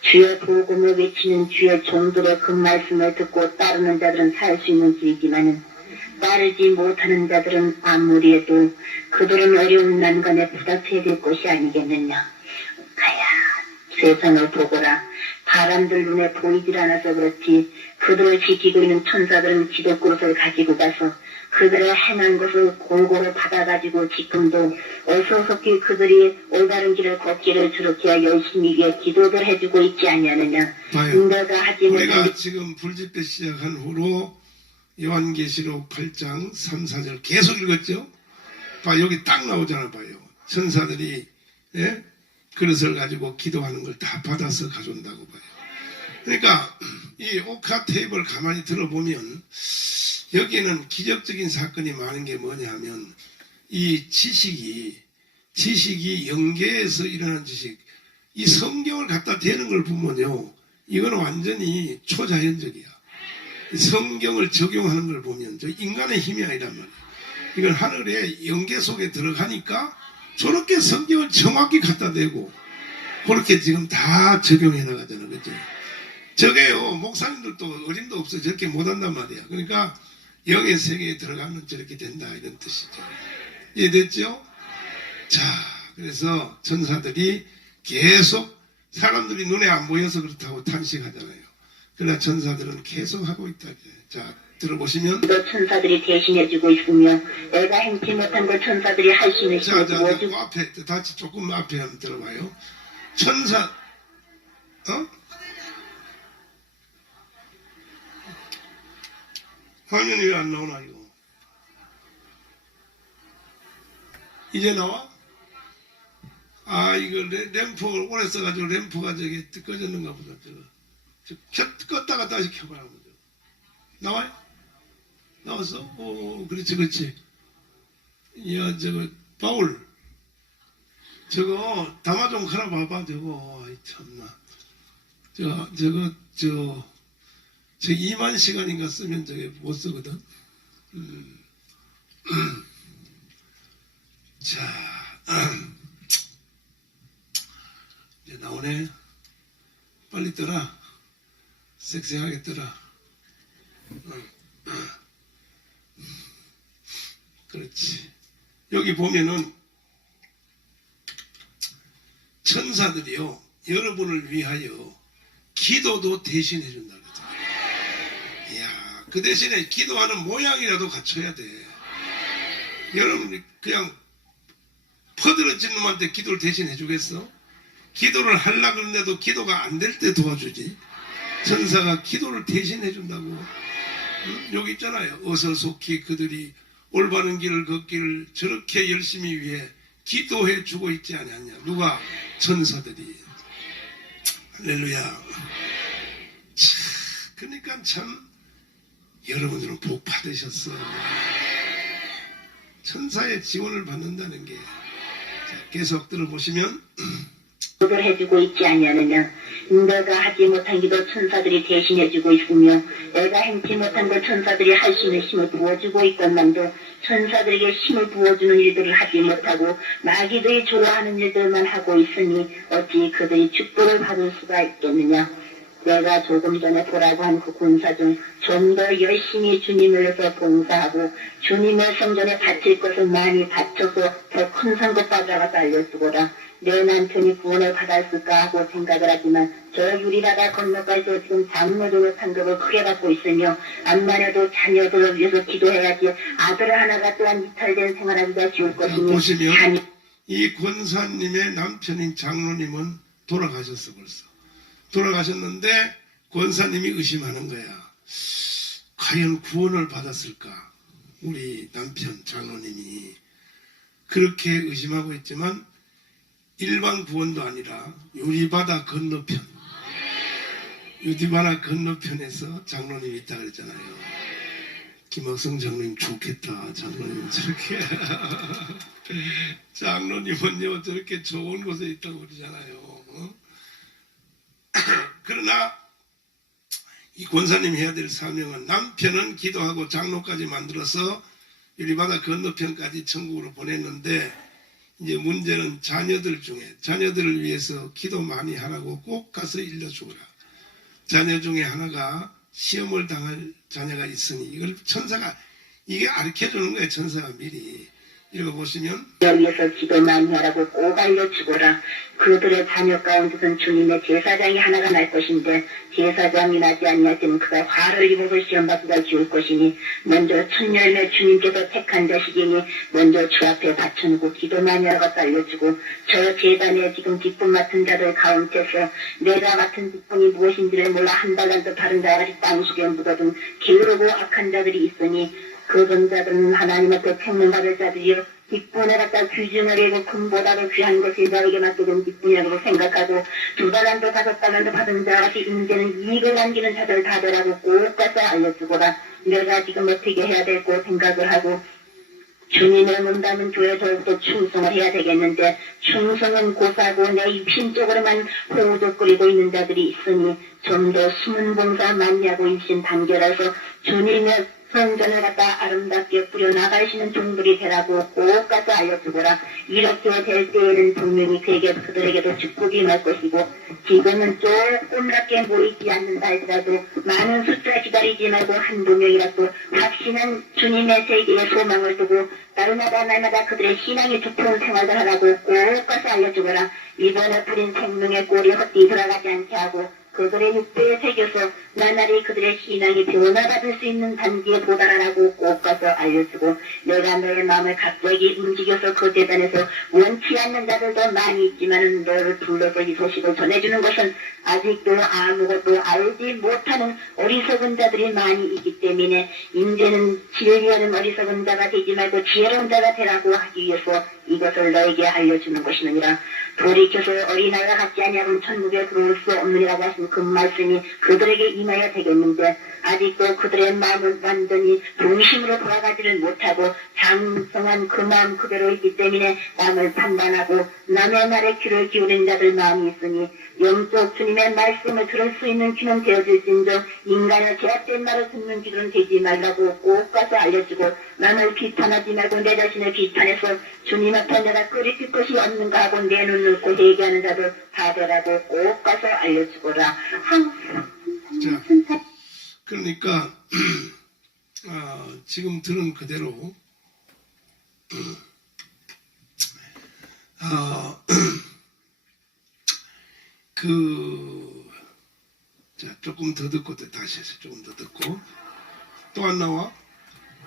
주의 복음을 외치는 주의 종들의 그 말씀을 듣고 따르는 자들은 살 수 있는 길이지만은 따르지 못하는 자들은 아무리 해도 그들은 어려운 난관에 부닥쳐야 될 것이 아니겠느냐. 가야 세상을 보거라. 사람들 눈에 보이질 않아서 그렇지 그들을 지키고 있는 천사들은 기독그릇을 가지고 가서 그들의 행한 것을 골고루 받아가지고 지금도 어서속히 그들이 올바른 길을 걷기를 저렇게 열심히 기도를 해주고 있지 않냐느냐. 봐요. 내가 하지 못한 우리가 지금 불집회 시작한 후로 요한계시록 8장 3, 4절 계속 읽었죠? 봐, 여기 딱 나오잖아, 봐요. 천사들이, 예? 그릇을 가지고 기도하는 걸 다 받아서 가져온다고 봐요. 그러니까, 이 오카 테이블 가만히 들어보면, 여기에는 기적적인 사건이 많은 게 뭐냐 하면, 이 지식이 영계에서 일어난 지식, 이 성경을 갖다 대는 걸 보면요, 이거는 완전히 초자연적이야. 성경을 적용하는 걸 보면 저 인간의 힘이 아니란 말이야. 이건 하늘의 영계 속에 들어가니까 저렇게 성경을 정확히 갖다 대고 그렇게 지금 다 적용해 나가잖아. 그죠? 저게요, 목사님들도 어림도 없어 저렇게 못한단 말이야. 그러니까 영의 세계에 들어가면 저렇게 된다 이런 뜻이죠. 이해됐죠? 자, 그래서 천사들이 계속 사람들이 눈에 안 보여서 그렇다고 탄식하잖아요. 그러나 천사들은 계속 하고 있다. 자, 들어보시면. 천사들이 대신해주고 있으며 내가 행치 못한 걸 천사들이 할 수 있는 자, 힘을 그 앞에, 다시 조금 앞에 한번 들어봐요. 천사, 화면이 왜 안 나오나, 이거? 이제 나와? 아, 이거 램프를 오래 써가지고 램프가 저기 꺼졌는가 보다. 껐다가 다시 켜봐야 보죠. 나와요? 나왔어? 오, 그렇지, 그렇지. 야, 저거, 바울. 저거, 담아 좀 하나 봐봐, 저거. 아이, 참나. 저 2만 시간인가 쓰면 저게 못 쓰거든. 자, 이제 나오네. 빨리 떠라. 섹시하게 떠라. 그렇지. 여기 보면은 천사들이요, 여러분을 위하여 기도도 대신해 준다 그러잖아요. 이야, 그 대신에 기도하는 모양이라도 갖춰야 돼. 여러분이 그냥 퍼들어진 놈한테 기도를 대신해 주겠어? 기도를 하려고 하는데도 기도가 안 될 때 도와주지. 천사가 기도를 대신해 준다고. 여기 있잖아요. 어서속히 그들이 올바른 길을 걷기를 저렇게 열심히 위해 기도해 주고 있지 않았냐. 누가? 천사들이. 할렐루야. 그러니까 참 여러분들은 복 받으셨어. 천사의 지원을 받는다는 게. 자, 계속 들어보시면 기도를 해주고 있지 않냐느냐. 내가 하지 못한 기도 천사들이 대신해주고 있으며 내가 행치 못한 걸 천사들이 할 수 있는 힘을 부어주고 있건만도 천사들에게 힘을 부어주는 일들을 하지 못하고 마귀들이 좋아하는 일들만 하고 있으니 어찌 그들이 축복을 받을 수가 있겠느냐. 내가 조금 전에 보라고 한 그 군사 중 좀 더 열심히 주님을 위해서 봉사하고 주님의 성전에 바칠 것을 많이 바쳐서 더 큰 상급 받아가서 알려주거라. 내 남편이 구원을 받았을까 하고 생각을 하지만 저 유리바다 건너가서 지금 장로적으로 상급을 크게 받고 있으며 암만 해도 자녀들을 위해서 기도해야지 아들 하나가 또한 이탈된 생활하기가 쉬울 것이니 보시면 이 권사님의 남편인 장로님은 돌아가셨어 벌써. 돌아가셨는데 권사님이 의심하는 거야. 과연 구원을 받았을까? 우리 남편 장로님이 그렇게 의심하고 있지만 일반 구원도 아니라 유리바다 건너편, 유리바다 건너편에서 장로님이 있다 그랬잖아요. 김학성 장로님 좋겠다. 장로님 저렇게 장로님은요 저렇게 좋은 곳에 있다고 그러잖아요. 어? 그러나 이 권사님이 해야 될 사명은 남편은 기도하고 장로까지 만들어서 유리바다 건너편까지 천국으로 보냈는데 이제 문제는 자녀들 중에 자녀들을 위해서 기도 많이 하라고 꼭 가서 일러주거라. 자녀 중에 하나가 시험을 당할 자녀가 있으니 이걸 천사가 이게 가르쳐주는 거예요. 천사가 미리 읽어보시면 위해서 기도 많이 하라고 꼭 알려주거라. 그들의 자녀 가운데선 주님의 제사장이 하나가 날 것인데 제사장이 나지 아니할 때는 그가 화를 입어서 시험받기가 쉬울 것이니 먼저 첫 열매 주님께서 택한 자식이니 먼저 주 앞에 바쳐놓고 기도 많이 하라고 알려주고 저 제단에 지금 뒷분 맡은 자들 가운데서 내가 맡은 뒷분이 무엇인지를 몰라 한 달란트 다른 자같이 땅속에 묻어둔 게으르고 악한 자들이 있으니 그런 자들은 하나님 앞에 책망받을 자들이요 뒷분에 갖다 귀중을 해고 금보다도 귀한 것이 너에게 맡겨진 뒷분이라고 생각하고 2달란트 5달란트 받은 자같이 인제는 이익을 남기는 자들 다 되라고 꼭 가서 알려주거라. 내가 지금 어떻게 해야 될고 생각을 하고 주님을 문다면 교회 더욱더 충성을 해야 되겠는데 충성은 고사고 내 입신적으로만 호우적거리고 있는 자들이 있으니 좀 더 숨은 봉사 많이 하고 입신 단결해서 주님의 성전을 갖다 아름답게 꾸려나가시는 종들이 되라고 꼭 가서 알려주거라. 이렇게 될 때에는 분명히 그들에게도 축복이 날 것이고 지금은 조금밖에 모이지 않는다 할지라도 많은 숫자 기다리지 말고 한두 명이라도 확신한 주님의 세계에 소망을 두고 날마다 그들의 신앙이 두터운 생활을 하라고 꼭 가서 알려주거라. 이번에 부린 생명의 꼴이 헛되이 돌아가지 않게 하고 그들의 육대에 새겨서 나날이 그들의 신앙이 변화받을 수 있는 단계에 도달하라고 꼭 가서 알려주고 내가 너의 마음을 갑자기 움직여서 그 재단에서 원치 않는 자들도 많이 있지만 너를 불러서 이 소식을 전해주는 것은 아직도 아무것도 알지 못하는 어리석은 자들이 많이 있기 때문에 이제는 진리하는 어리석은 자가 되지 말고 지혜로운 자가 되라고 하기 위해서 이것을 너에게 알려주는 것이느니라. 돌이켜서 어린아이가 같지 아니하면 천국에 들어올 수 없느니라고 하신 그 말씀이 그들에게 임하여 되겠는데 아직도 그들의 마음은 완전히 중심으로 돌아가지를 못하고 장성한 그 마음 그대로 있기 때문에 남을 판단하고 남의 말에 귀를 기울인 자들 마음이 있으니 영적 주님의 말씀을 들을 수 있는 귀는 되어질진저 인간의 제약된 말을 듣는 귀는 되지 말라고 꼭 가서 알려주고 남을 비판하지 말고 내 자신을 비판해서 주님 앞에 내가 끓이필 것이 없는가 하고 내 눈을 고 얘기하는 자들 다 되라고 꼭 가서 알려주거라. 자, 그러니까 지금 들은 그대로 자, 조금 더 듣고 다시 해서 조금 더 듣고 또 안 나와?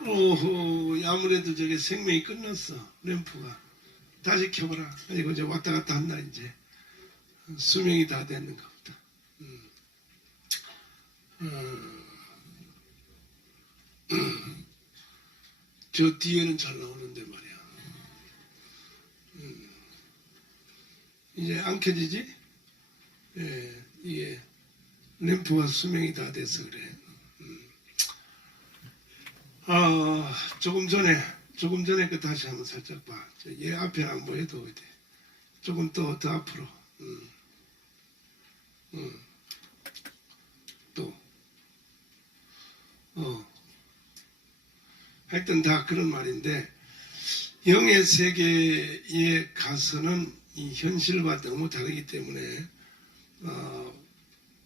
오호, 아무래도 저게 생명이 끝났어. 램프가 다시 켜봐라. 이거 이제 왔다 갔다 한다. 이제 수명이 다 됐는가 보다. 저 뒤에는 잘 나오는데 말이야. 이제 안 켜지지? 예, 이게 램프가 수명이 다 돼서 그래. 조금 전에 그 다시 한번 살짝 봐. 얘 앞에 안 보여도 돼. 조금 더 앞으로. 또. 하여튼 다 그런 말인데, 영의 세계에 가서는 이 현실과 너무 다르기 때문에,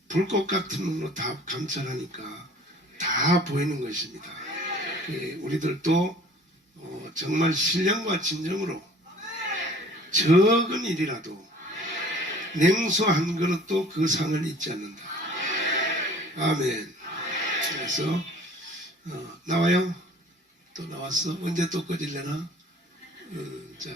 불꽃 같은 눈으로 다 감찰하니까 다 보이는 것입니다. 우리들도 정말 신령과 진정으로 적은 일이라도 냉수 한 그릇도 그 상을 잊지 않는다. 아멘. 그래서 나와요? 또 나왔어? 언제 또 꺼질려나? 자,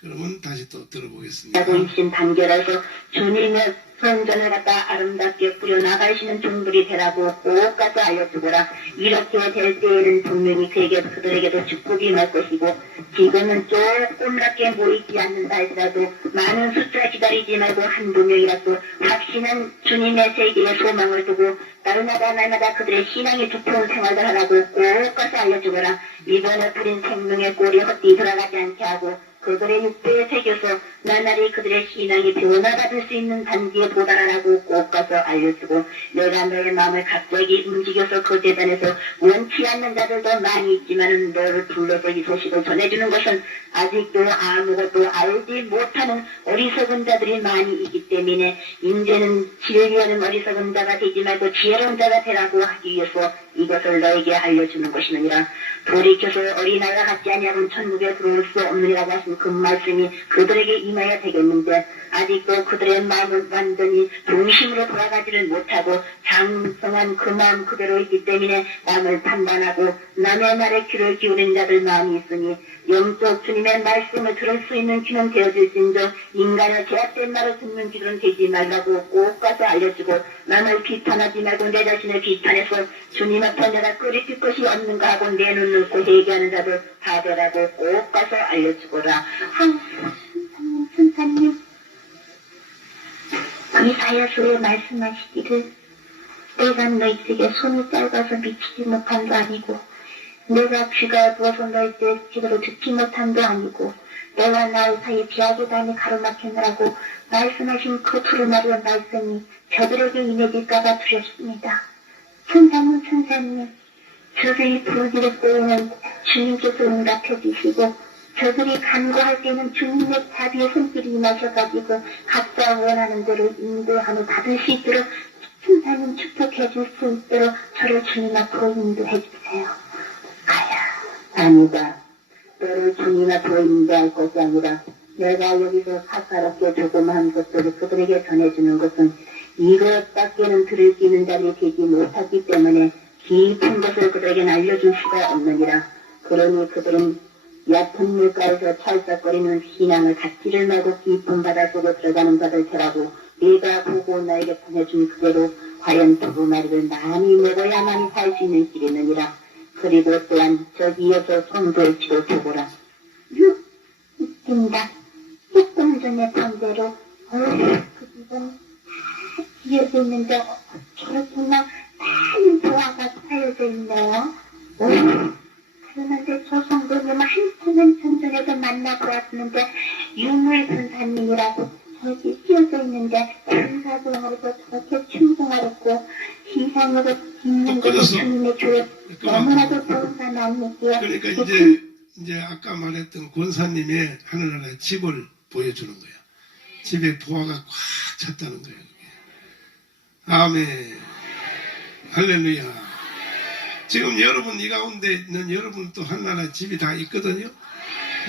그러면 다시 또 들어보겠습니다. 하고 입신 단결해서 주님의 성전을 갖다 아름답게 꾸려나가시는 종들이 되라고 꼭 가서 알려주거라. 이렇게 될 때에는 분명히 그들에게도 축복이 날 것이고 지금은 조금밖에 모이지 않는다 할지라도 많은 숫자 기다리지 말고 한두 명이라도 확신한 주님의 세계에 소망을 두고 날마다 그들의 신앙이 두터운 생활을 하라고 꼭 가서 알려주거라. 이번에 부린 생명의 꼴이 헛되이 돌아가지 않게 하고 그들의 육대에 새겨서 나날이 그들의 신앙이 변화받을 수 있는 단계에 도달하라고 꼭 가서 알려주고 내가 너의 마음을 갑자기 움직여서 그 재단에서 원치 않는 자들도 많이 있지만 너를 불러서 이 소식을 전해주는 것은 아직도 아무것도 알지 못하는 어리석은 자들이 많이 있기 때문에 이제는 진리하는 어리석은 자가 되지 말고 지혜로운 자가 되라고 하기 위해서 이것을 너에게 알려주는 것이느니라. 돌이켜서 어린아이와 같지 아니하면 천국에 들어올 수 없느니라고 하신 그 말씀이 그들에게 임하여 되겠는데 아직도 그들의 마음은 완전히 동심으로 돌아가지를 못하고 장성한 그 마음 그대로 있기 때문에 남을 판단하고 남의 말에 귀를 기울인 자들 마음이 있으니 영적 주님의 말씀을 들을 수 있는 귀는 되어질진저 인간의 제약된 말을 듣는 귀는 되지 말라고 꼭 가서 알려주고 남을 비판하지 말고 내 자신을 비판해서 주님 앞에 내가 끓이실 것이 없는가 하고 내 눈 놓고 회개하는 자들 하더라고 꼭 가서 알려주거라. 선사님 이사야서에 말씀하시기를 내가 너희에게 손이 짧아서 미치지 못함도 아니고 내가 귀가 어두워서 너희들 제대로 듣지 못함도 아니고 너와 나의 사이에 비하게 담이 가로막혔느라고 말씀하신 그 두루마리의 말씀이 저들에게 임해질까봐 두렵습니다. 선사님 저들이 부르기를 때에는 주님께서 응답해 주시고 저들이 간구할 때는 주님의 자비의 손길이 임하셔가지고 각자 원하는 대로 인도함을 받을 수 있도록 선사님 축복해 줄 수 있도록 저를 주님 앞으로 인도해 주세요. 가야 아니다. 너를 주님 앞으로 인도할 것이 아니라 내가 여기서 사사롭게 조그마한 것들을 그들에게 전해주는 것은 이것밖에는 들을 수 있는 자리에 되지 못하기 때문에 깊은 것을 그들에게는 알려줄 수가 없느니라. 그러니 그들은 얕은 물가에서 찰싹거리는 신앙을 갖지를 말고 깊은 바다 속으로 들어가는 자들 테라고 네가 보고 나에게 전해준 그대로 과연 두루마리를 많이 먹어야만이 살 수 있는 길이느니라. 그리고 또한 저기에서 성도일지도 보거라. 웃긴다. 조금 전에 본 대로 그 집은 지어져 있는데 저렇게나 많은 보화가 쌓여져 있네요. 그런데 저 성도님 한참은 전전에도 만나보았는데 유물 선사님이라고 저기 쓰여져 있는데 군사도원으로서 저렇게 충성하였고 희상으로 있는 것이 주님의 교회 너무나도 좋은 사람 아니기에 그러니까 이제 아까 말했던 권사님의 하늘나라의 집을 보여주는 거야. 집에 보화가 꽉 찼다는 거예요. 아멘. 할렐루야. 지금 여러분 이 가운데 있는 여러분 또 하늘나라 집이 다 있거든요.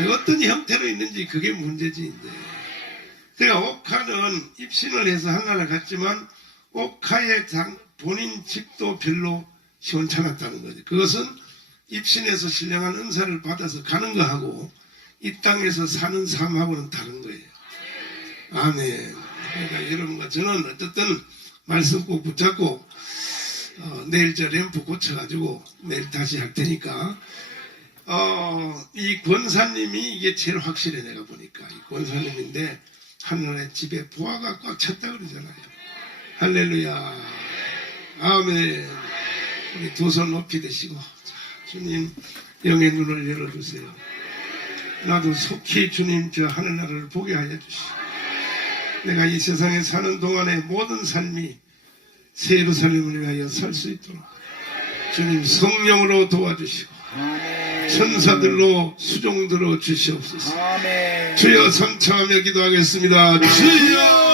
어떤 형태로 있는지 그게 문제지 이제. 그러니까 옥하는 입신을 해서 하늘나라 갔지만 옥하의 본인 집도 별로 시원찮았다는 거죠. 그것은 입신에서 신령한 은사를 받아서 가는 거하고 이 땅에서 사는 삶하고는 다른 거예요. 아멘. 그러니까 여러분과 저는 어쨌든 말씀 꼭 붙잡고 내일 저 램프 고쳐가지고 내일 다시 할 테니까 이 권사님이 이게 제일 확실해. 내가 보니까 이 권사님인데 하늘의 집에 보화가 꽉 찼다 그러잖아요. 할렐루야. 아멘. 우리 두 손 높이 드시고 주님 영의 눈을 열어주세요. 나도 속히 주님 저 하늘나라를 보게 하여 주시오. 내가 이 세상에 사는 동안의 모든 삶이 새 예루살렘을 위하여 살 수 있도록 주님 성령으로 도와주시고 천사들로 수종들어 주시옵소서. 주여 삼창하며 기도하겠습니다. 주여